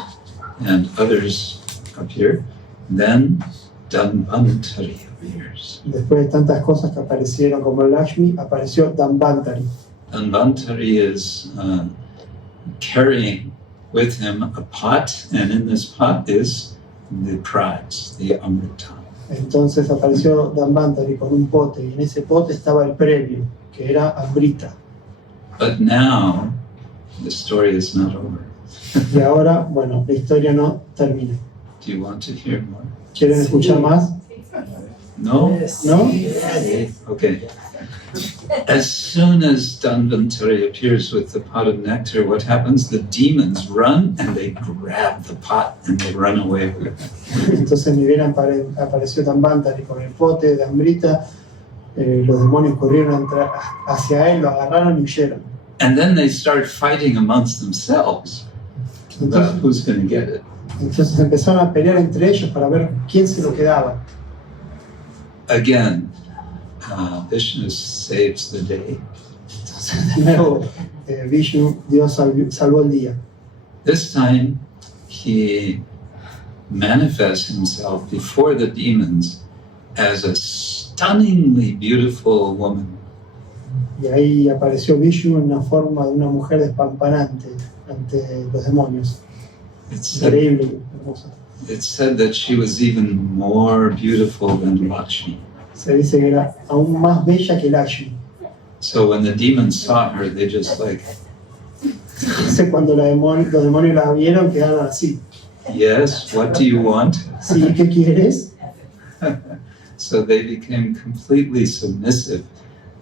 and others appear, then Dhanvantari appears. Después de tantas cosas que aparecieron como Lakshmi, apareció Dhanvantari. Dhanvantari is carrying with him a pot, and in this pot is the prize, the Amrita. Entonces apareció Dhanvantari con un pote, y en ese pote estaba el premio, que era Amrita. But now, the story is not over. Y ahora, bueno, la historia no termina. Do you want to hear more? ¿Quieren escuchar más? No? ¿No? Okay. As soon as Dhanvantari appears with the pot of nectar, what happens? The demons run and they grab the pot and they run away with it. Entonces ni bien apareció Dhanvantari con el pote de Amrita, los demonios corrieron hacia él, lo agarraron y huyeron. And then they start fighting amongst themselves about who's going to get it. Entonces empezaron a pelear entre ellos para ver quién se lo quedaba. Again, Vishnu saves the day. Entonces de nuevo, Vishnu, Dios salvó el día. This time, he manifests himself before the demons as a stunningly beautiful woman. Y ahí apareció Vishnu en la forma de una mujer despampanante ante los demonios. Increíble, hermosa. It's said that she was even more beautiful than Lakshmi. Se dice que era aún más bella que Lakshmi. So when the demons saw her, they just like, Entonces cuando los demonios la vieron, quedaron así. yes, what do you want? Sí, ¿qué quieres? So they became completely submissive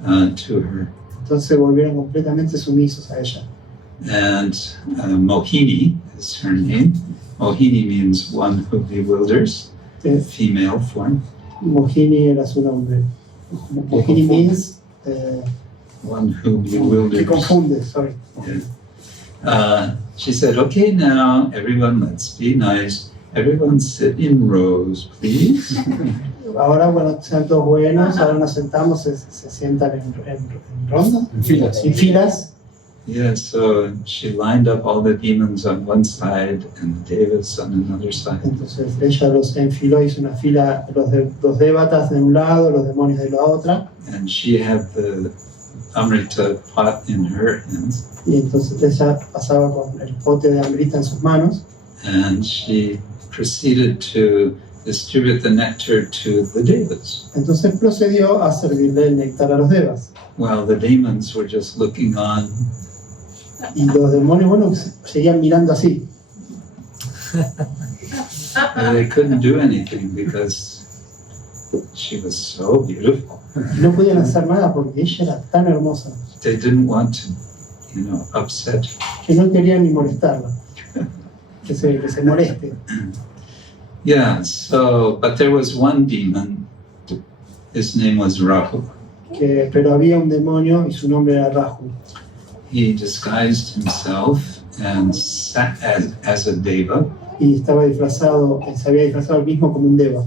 to her. Entonces volvieron completamente sumisos a ella. and Mohini is her name. Mohini means one who bewilders, female form. Mohini era su nombre. Mohini means one who que bewilders. confunde, sorry. She said, okay, now everyone, let's be nice. Everyone sit in rows, please. Ahora, bueno, sean todos buenos, ahora nos sentamos, se sientan en ronda, En filas. en filas. Yeah, so she lined up all the demons on one side and the devas on another side. Entonces ella los enfiló, hizo una fila, los dévatas de un lado, los demonios de la otra. And she had the Amrita pot in her hands. Y entonces ella pasaba con el pote de amrita en sus manos. And she proceeded to distribute the nectar to the devas. Entonces procedió a servirle el néctar a los devas. While the demons were just looking on. Y los demonios, bueno, seguían mirando así. They couldn't do anything because she was so beautiful. No podían hacer nada porque ella era tan hermosa They didn't want to, upset her. que no querían ni molestarla, que se moleste. Yeah, so, but there was one demon, his name was Raho. Pero había un demonio y su nombre era Rahu. He disguised himself and sat as a deva, Y estaba disfrazado, se había disfrazado él mismo como un deva.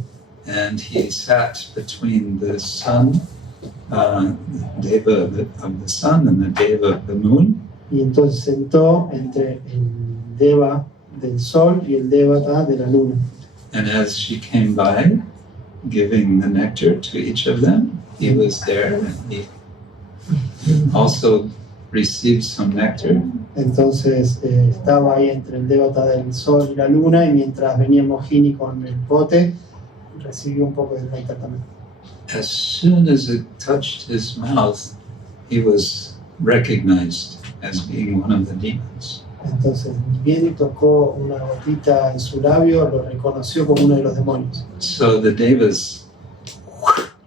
and he sat between the sun, deva of the sun and the deva of the moon, Y entonces sentó entre el deva del sol y el devata de la luna. and as she came by, giving the nectar to each of them, he was there and he also received some nectar. Entonces estaba ahí entre el devata del sol y la luna, y mientras venía Mohini con el pote, recibió un poco de néctar también. As soon as it touched his mouth, he was recognized as being one of the demons. Entonces, bien tocó una gotita en su labio, lo reconoció como uno de los demonios. So the devas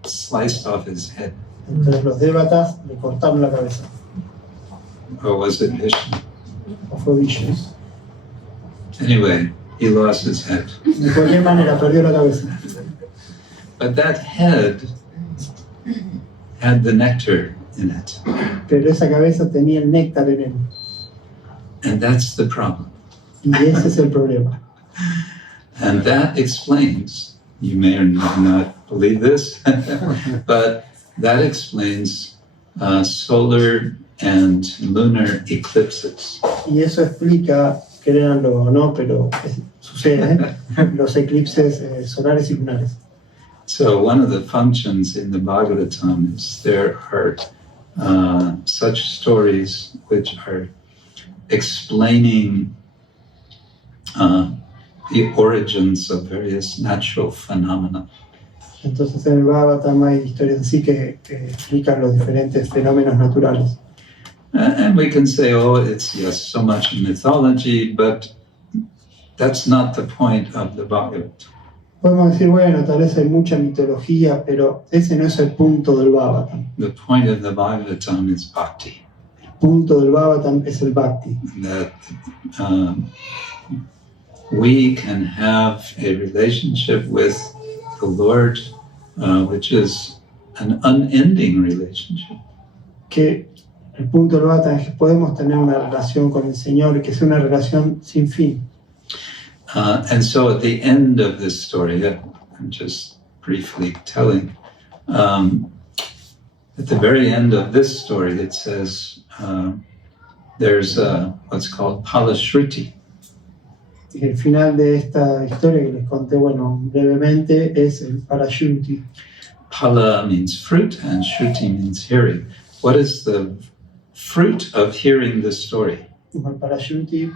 sliced off his head. Entonces los devatas le cortaron la cabeza. Or was it Vishnu? O fue Vishnu. Anyway, he lost his head. De cualquier manera, perdió la cabeza. But that head had the nectar in it. Pero esa cabeza tenía el néctar en él. And that's the problem. Y ese es el problema. And that explains, you may or may not believe this, but that explains solar and lunar eclipses. Y eso explica, créanlo o no, pero sucede, los eclipses solares y lunares. So one of the functions in the Bhagavatam is there are such stories which are explaining the origins of various natural phenomena. Entonces en el Bhagavatam hay historias así que explican los diferentes fenómenos naturales. And we can say, oh, it's yes, so much mythology, but that's not the point of the Bhagavatam. Podemos decir, bueno, tal vez hay mucha mitología, pero ese no es el punto del Bhagavatam. The point of the Bhagavatam is bhakti. El punto del Bhagavatam es el bhakti. That we can have a relationship with the Lord, which is an unending relationship. Que el punto del Bhagavatam es que podemos tener una relación con el Señor, que es una relación sin fin. And so at the end of this story, I'm just briefly telling, at the very end of this story, it says there's what's called palashruti. Y el final de esta historia que les conté, bueno, brevemente, es el parashruti. Pala means fruit and shruti means hearing. What is the fruit of hearing this story? El parashruti,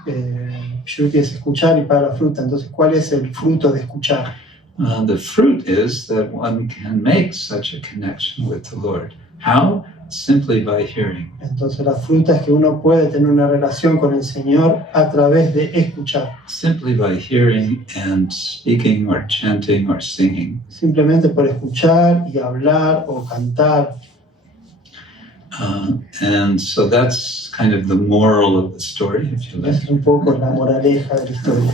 shruti es escuchar y para la fruta. Entonces, ¿cuál es el fruto de escuchar? The fruit is that one can make such a connection with the Lord. How? Simply by hearing. Entonces, la fruta es que uno puede tener una relación con el Señor a través de escuchar. Simply by hearing and speaking or chanting or singing. Simplemente por escuchar y hablar o cantar. And so that's kind of the moral of the story, if you like. Es un poco la moraleja de la historia.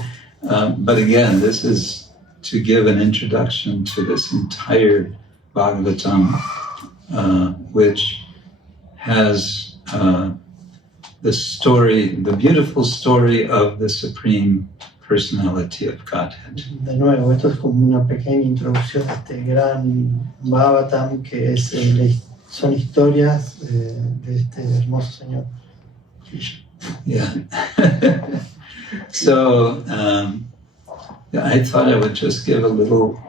But again, this is to give an introduction to this entire Bhagavatam, which has the story, the beautiful story of the Supreme Personality of Godhead. De nuevo, esto es como una pequeña introducción a este gran Bhagavatam que es, son historias de este hermoso Señor. Yeah. So I thought I would just give a little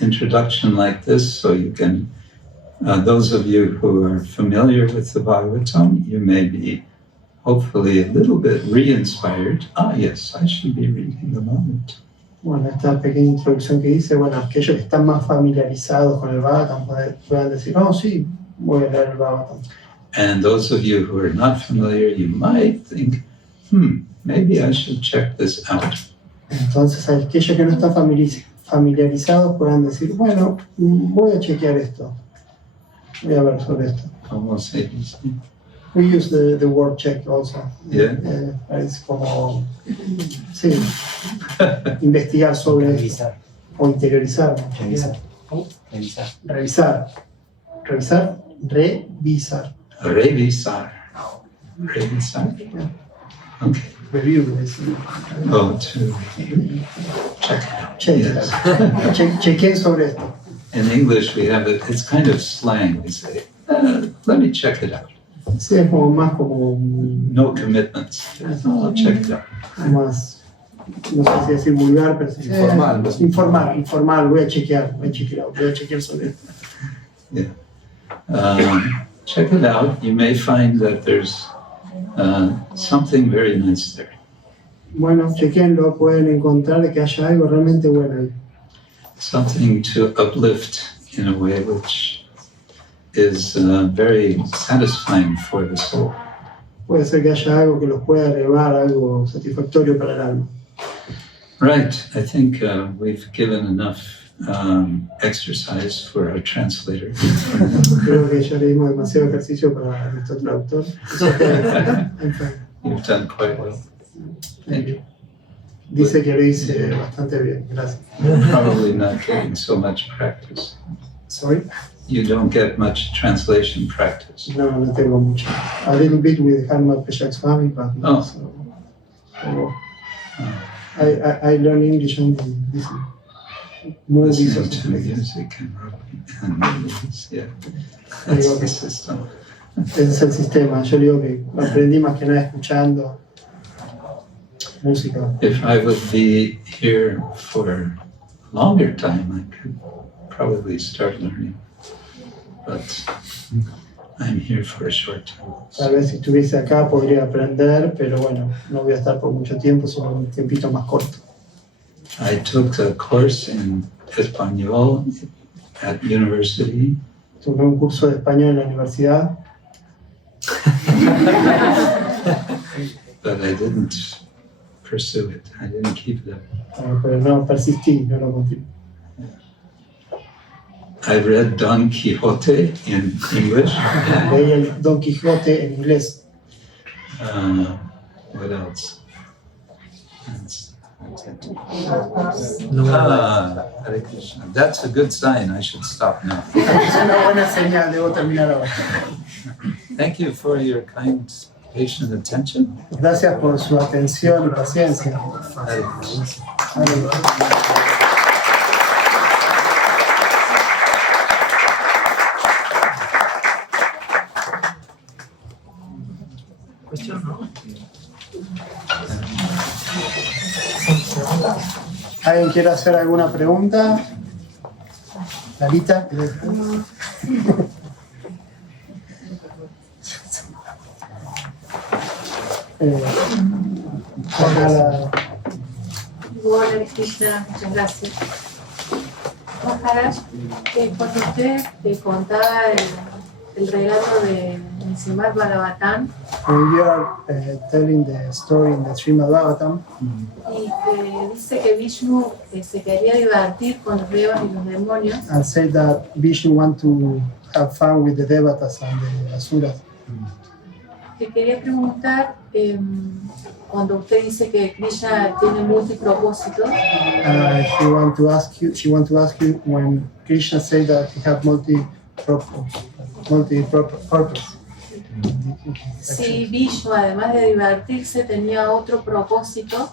introduction like this so you can, those of you who are familiar with the Bhagavatam, you may be hopefully a little bit re-inspired. Ah, yes, I should be reading the Bhagavatam. Bueno, esta pequeña introducción que dice, bueno, aquellos que están más familiarizados con el Bhagavatam puedan decir, oh, sí, voy a leer el Bhagavatam. And those of you who are not familiar, you might think, maybe I should check this out. Entonces, aquellos que no están familiarizados puedan decir, bueno, voy a chequear esto. Voy a ver sobre esto. ¿Cómo se dice? We use the word check also. Yeah. Es como, sí, investigar sobre esto. O interiorizar. Revisar. Revisar. Revisar. Revisar. Revisar. Revisar? Yeah. Okay. Review es. Oh, to check it out. Check. Yes. Chequen sobre esto. In English, we have it, it's kind of slang. We say, let me check it out. Sí, es como más como No commitments. I'll check it out. más, no sé si decir vulgar, pero sí, Informal. informal, voy a chequear sobre esto. Yeah. Check it out. You may find that there's something very nice there. Bueno, chequenlo, pueden encontrar que haya algo realmente bueno ahí. Something to uplift in a way which is very satisfying for the soul. Puede ser que haya algo que los pueda elevar, algo satisfactorio para el alma. Right. I think we've given enough exercise for our translator. Creo que ya le dimos demasiado ejercicio para nuestro traductor. You've done quite well. Thank you. Dice que lo hice bastante bien, gracias. Probably not getting so much practice. Sorry? You don't get much translation practice. No, no tengo mucho. A little bit with Rädhäraman Kshetra Swami, but Oh. so I learn English and listen. Movies or Listening to something like this. music and movies, yeah. Digo That's que the system. ese es el sistema. Yo digo que aprendí más que nada escuchando música. If I would be here for a longer time, I could probably start learning. But I'm here for a short time. Tal vez si estuviese acá podría aprender, pero bueno, no voy a estar por mucho tiempo, sino un tiempito más corto. I took a course in Español at university. Tomé un curso de español en la universidad, But I didn't pursue it. I didn't keep it up. pero no persistí, no lo continué. I read Don Quixote in English. Leí el Don Quijote en inglés. What else? That's it. Hare Krishna. That's a good sign. I should stop now. Es una buena señal, debo terminar ahora. Thank you for your kind, patient attention. Gracias por su atención y paciencia. Hare Krishna. ¿Alguien quiere hacer alguna pregunta? Lalita. Hola Krishna, muchas gracias. Maharaj, cuando usted contaba el relato de Srimad-Bhagavatam, when you are telling the story in the Srimad-Bhagavatam, y dice que Vishnu se quería divertir con los devas y los demonios. and say that Vishnu want to have fun with the devatas and the asuras. Te quería preguntar, cuando usted dice que Krishna tiene multipropósitos, She want to ask you when Krishna say that he have multi-purpose. si Vishnu, además de divertirse, tenía otro propósito,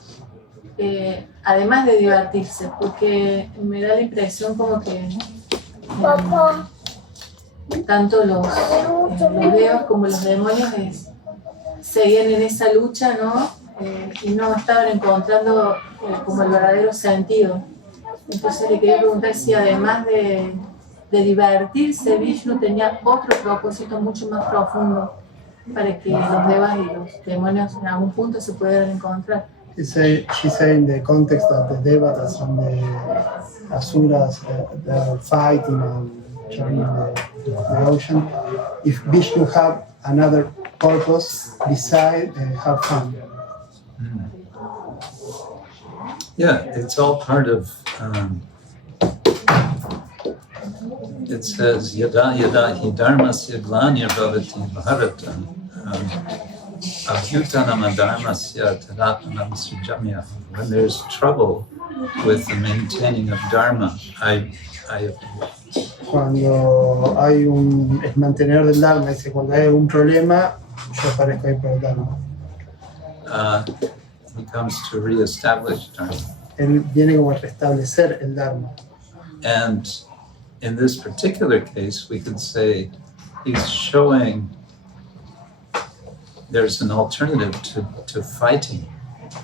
además de divertirse, porque me da la impresión como que tanto los devas como los demonios seguían en esa lucha, ¿no? Y no estaban encontrando como el verdadero sentido. Entonces le quería preguntar si además de divertirse, Vishnu tenía otro propósito mucho más profundo para que los devas y los demonios en algún punto se pudieran encontrar. She say in the context of the devatas and the asuras, the fighting and joining the ocean, if Vishnu have another purpose besides have fun. Yeah, it's all part of. It says yada yada hi dharmasya glanya bhavati bharata abhyutanam dharmasya tadatmanam sujamya. When there's trouble with the maintaining of dharma, I Cuando hay un mantener del dharma, dice, cuando hay un problema, yo aparezco ahí por el dharma. he comes to reestablish dharma. Él viene como a restablecer el dharma. And in this particular case, we could say he's showing there's an alternative to fighting.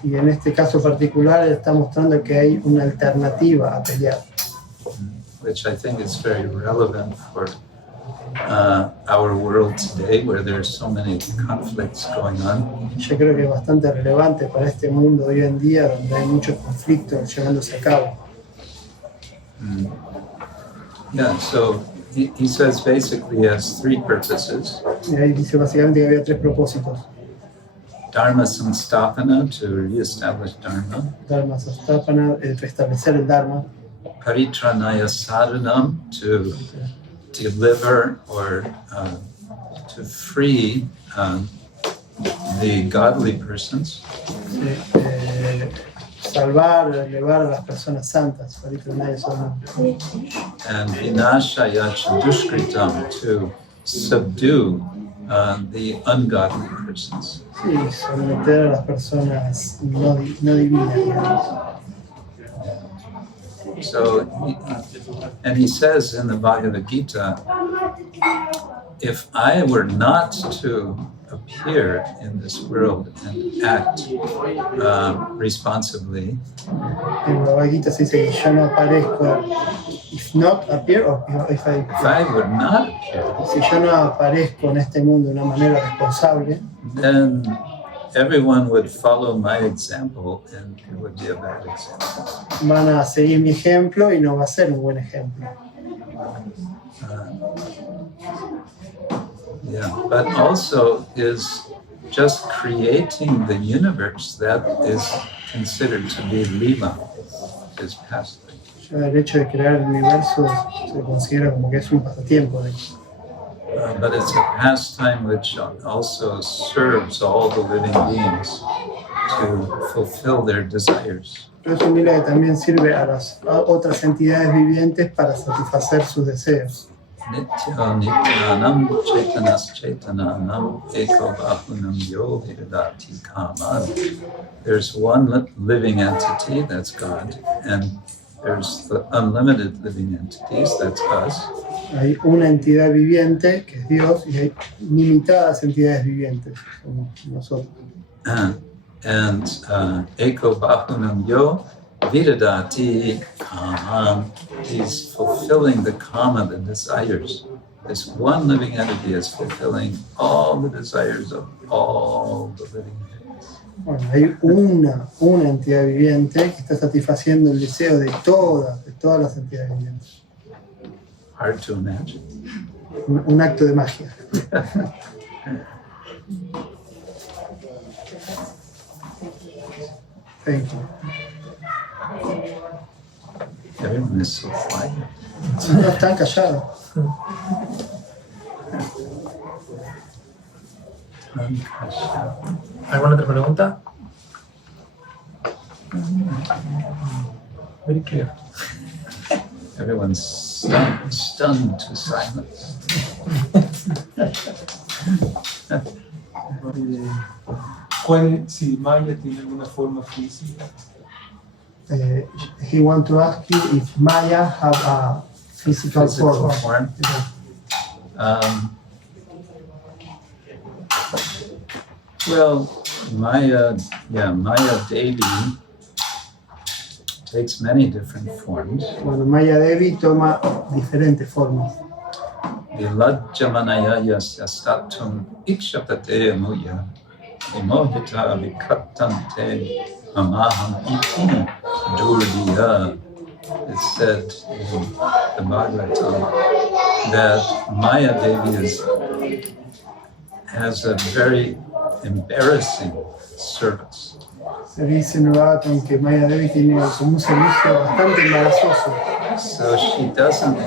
Y en este caso particular, él está mostrando que hay una alternativa a pelear. Which I think is very relevant for our world today, where there's so many conflicts going on. Yo creo que es bastante relevante para este mundo de hoy en día, donde hay muchos conflictos llevándose a cabo. Yeah, so he says basically he has three purposes. Y ahí dice básicamente que había tres propósitos. Dharma samstapana, to reestablish dharma. Dharma sastapana, restablecer el dharma. Paritranaya sadhanam, to deliver or to free the godly persons. Salvar, elevar a las personas santas. And vinashaya chadushkritam, to subdue the ungodly persons. Sí, someter a las personas no divinas, digamos. So, he says in the Bhagavad Gita, if I were not to appear in this world and act responsibly, en Bhagavad Gita se dice que yo no aparezco, if not appear, or if I would not appear, si yo no aparezco en este mundo de una manera responsable, then everyone would follow my example and it would be a bad example. van a seguir mi ejemplo y no va a ser un buen ejemplo. Yeah, but also is just creating the universe that is considered to be lila, is pastime. Ya el hecho de crear el universo se considera como que es un pasatiempo. But it's a pastime which also serves all the living beings to fulfill their desires. Pero es un lila que también sirve a las otras entidades vivientes para satisfacer sus deseos. Nitya nityanam chaitanas chaitananam eko bahunam yo vidadati kaman. There's one living entity, that's God, and there's the unlimited living entities, that's us. Hay una entidad viviente, que es Dios, y hay limitadas entidades vivientes, como nosotros. And eko bahunam yo vidadati kaman. He's fulfilling the kama, the desires. This one living entity is fulfilling all the desires of all the living entities. Bueno, hay una entidad viviente que está satisfaciendo el deseo de todas las entidades vivientes. Hard to imagine. Un acto de magia. Thank you. Everyone is so quiet. No están callados. ¿Alguna otra pregunta? Very clear. Everyone's stunned to silence. Si Maya tiene alguna forma física. He want to ask you if Maya have a physical form. Well, Maya Devi takes many different forms. Bueno, Maya Devi toma diferentes formas. Vilajjamanaya yasya satum ikshapate muya vimohita vikattante mamaham iti durdiya. It's said in the Bhagavatam that Maya Devi has a very embarrassing service. Se dice en el Bhagavatam que Maya Devi tiene como un servicio bastante embarazoso. So she doesn't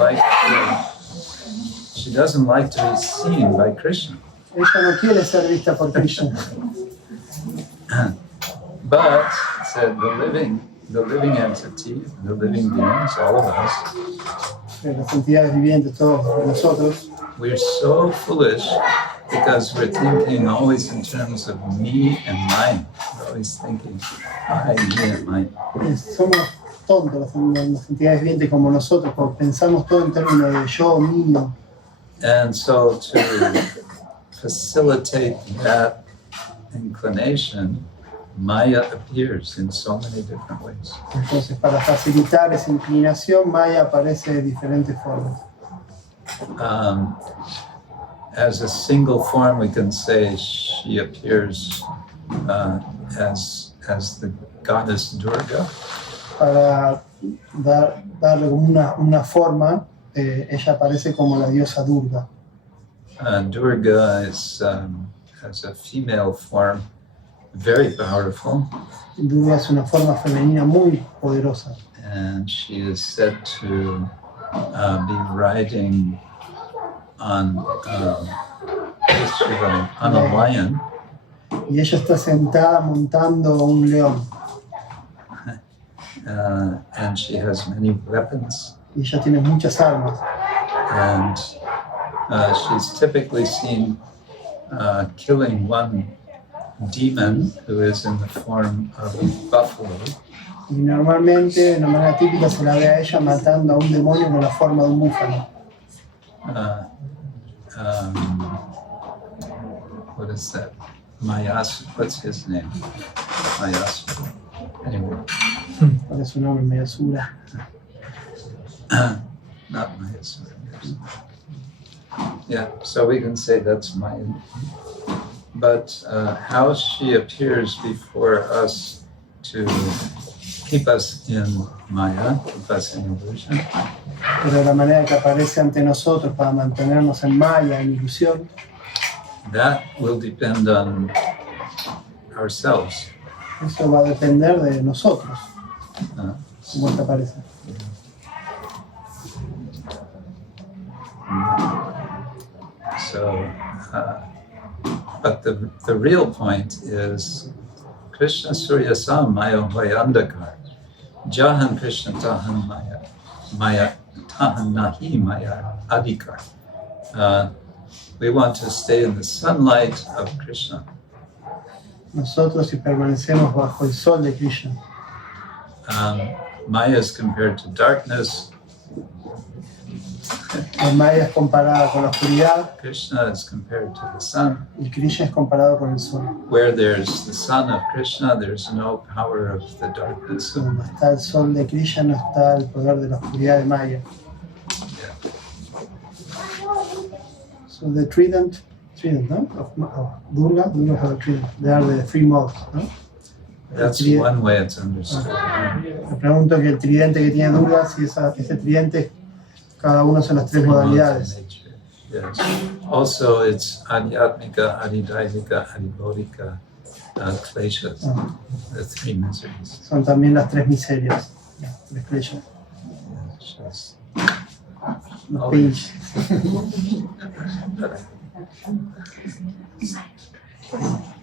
like to be seen by Krishna. Ella no quiere ser vista por Krishna. But said the living entity, the living beings, all of us, Las entidades vivientes, todos nosotros, we're so foolish because we're thinking always in terms of me and mine. We're always thinking, I, me, and mine. somos tontos las entidades vivientes como nosotros, porque pensamos todo en términos de yo, mío. And so to facilitate that inclination, Maya appears in so many different ways. Entonces, para facilitar esa inclinación, Maya aparece de diferentes formas. As a single form, we can say she appears as the goddess Durga. Para darle como una forma, ella aparece como la diosa Durga. Durga is as a female form, very powerful. Durga es una forma femenina muy poderosa. And she is said to be riding on a lion. Y ella está sentada montando un león. And she has many weapons. Y ella tiene muchas armas. And she's typically seen killing one demon who is in the form of a buffalo. Y normalmente, de una manera típica, se la ve a ella matando a un demonio con la forma de un búfalo. What is that? Mayasura. What's his name? Mayasura. Anyway. ¿Cuál es su nombre? Mayasura. Not Mayasura. Yeah, so we can say that's Maya. But how she appears before us to keep us in Maya, keep us in illusion. Pero la manera que aparece ante nosotros para mantenernos en Maya, en ilusión, That will depend on ourselves. eso va a depender de nosotros. ¿Cómo te parece? So, but the real point is Krishna Surya Sam Maya Vayandakar. Jahan Krishna Tahan Maya Tahan Nahi Maya Adhikar. We want to stay in the sunlight of Krishna. Nosotros, si permanecemos bajo el sol de Krishna, Maya is compared to darkness. la Maya es comparada con la oscuridad Krishna is compared to the sun. y Krishna es comparado con el sol. Where there's the sun of Krishna, there's no power of the darkness of Donde Maya. está el sol de Krishna no está el poder de la oscuridad de Maya. So the trident, no? Of Durga have a trident. They are the three modes, no? That's one way it's understood. Me pregunto que el tridente que tiene Durga, si ese tridente, cada uno son las tres modalidades. Yes. Also, it's Adhyatmika, Adhidaivika, Adhibodhika, kleshas, the three miseries. Son también las tres miserias, las tres kleshas, Just, los pinches.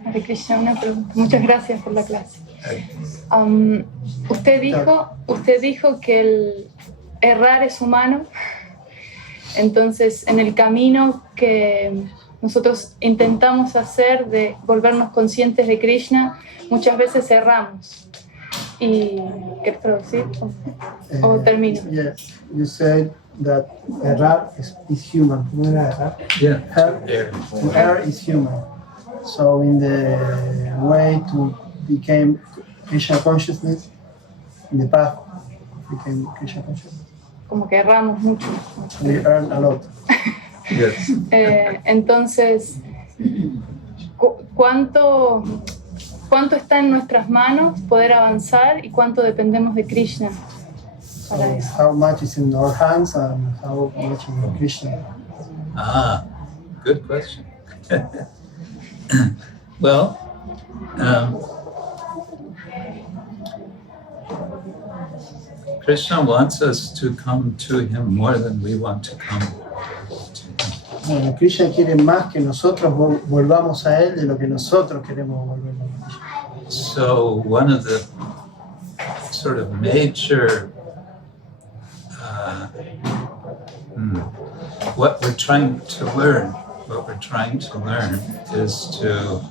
Hare Krishna, una pregunta. Muchas gracias por la clase. Usted dijo que el errar es humano, entonces en el camino que nosotros intentamos hacer de volvernos conscientes de Krishna, muchas veces erramos. ¿Y quieres traducir? ¿O termino? Yes, you said that errar is human. ¿Cómo era errar? yeah, Err. To err is human. So in the way to become Krishna consciousness, in the path became Krishna consciousness, Como que erramos mucho. we earn a lot. yes. Entonces, ¿cuánto está en nuestras manos poder avanzar y cuánto dependemos de Krishna para So eso? how much is in our hands and how much in Krishna? Good question. Well, Krishna wants us to come to him more than we want to come to him. Bueno, Krishna quiere más que nosotros volvamos a él de lo que nosotros queremos volver a Krishna. So one of the sort of major what we're trying to learn is to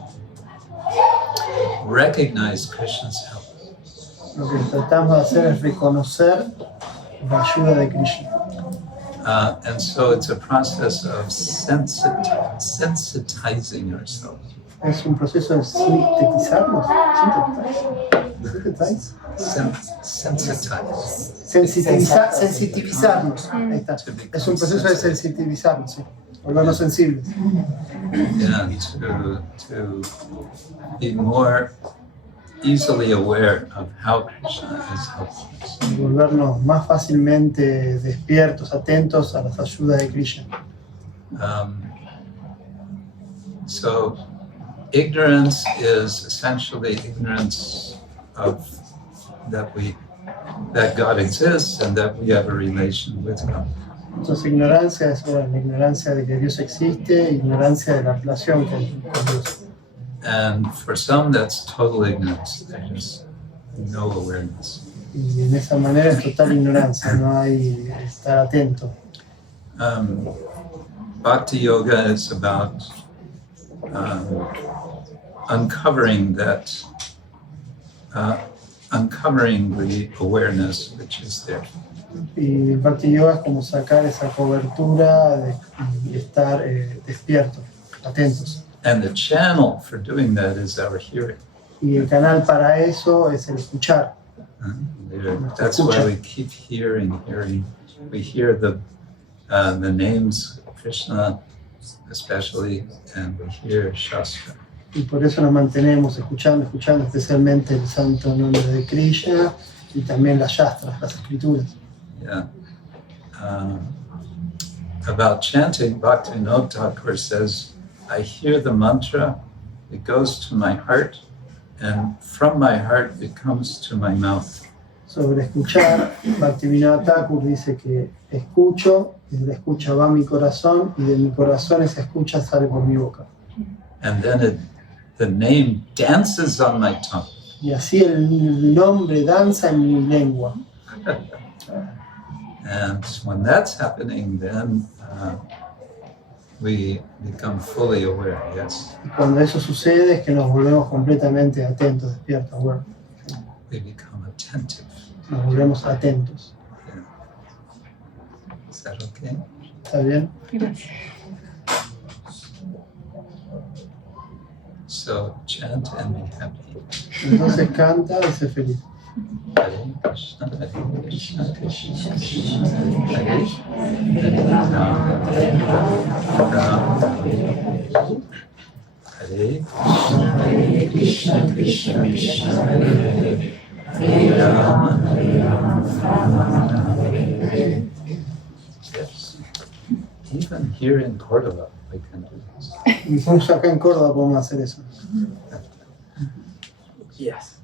recognize Krishna's help. Lo que tratamos de hacer es reconocer la ayuda de Krishna. And so it's a process of sensitizing ourselves. Es un proceso de sintetizarnos. Sensitivizarnos. Ahí está. Es un proceso de sensitivizarnos, sí. Volvernos sensibles. Yeah, to be more easily aware of how Krishna is helping us. Y volvernos más fácilmente despiertos, atentos a las ayudas de Krishna. So ignorance is essentially ignorance of that God exists and that we have a relation with God. Entonces ignorancia es la ignorancia de que Dios existe, ignorancia de la relación con Dios. And for some that's total ignorance. There's no awareness. Y en esa manera es total ignorancia, no hay estar atento. Bhakti yoga is about uncovering the awareness which is there. Y Bhakti Yoga es como sacar esa cobertura y estar despiertos, atentos. And the channel for doing that is our hearing. Y el canal para eso es el escuchar. That's why we keep hearing. We hear the names of Krishna, especially, and we hear Shastra. Y por eso nos mantenemos escuchando, especialmente el santo nombre de Krishna y también las shastras, las escrituras. Yeah. About chanting, Bhaktivinoda Thakur says, I hear the mantra, it goes to my heart, and from my heart it comes to my mouth. Sobre escuchar, Bhaktivinoda Thakur dice que escucho, y de la escucha va a mi corazón, y de mi corazón esa escucha sale por mi boca. And then the name dances on my tongue. Y así el nombre danza en mi lengua. And when that's happening, then we become fully aware, yes. Y cuando eso sucede es que nos volvemos completamente atentos, despiertos, aware. We become attentive. Nos volvemos atentos. Yeah. Is that okay? ¿Está bien? Gracias. So chant and be happy. Entonces canta y sé feliz. Hare Krishna, Krishna Krishna, Hare Rädhäraman Rädhraman, Hare Krishna, Krishna Krishna, Hare Rädhraman Rädhraman. Yes. Even here in Cordoba, we can do this. Incluso acá en Córdoba podemos hacer eso. quieras.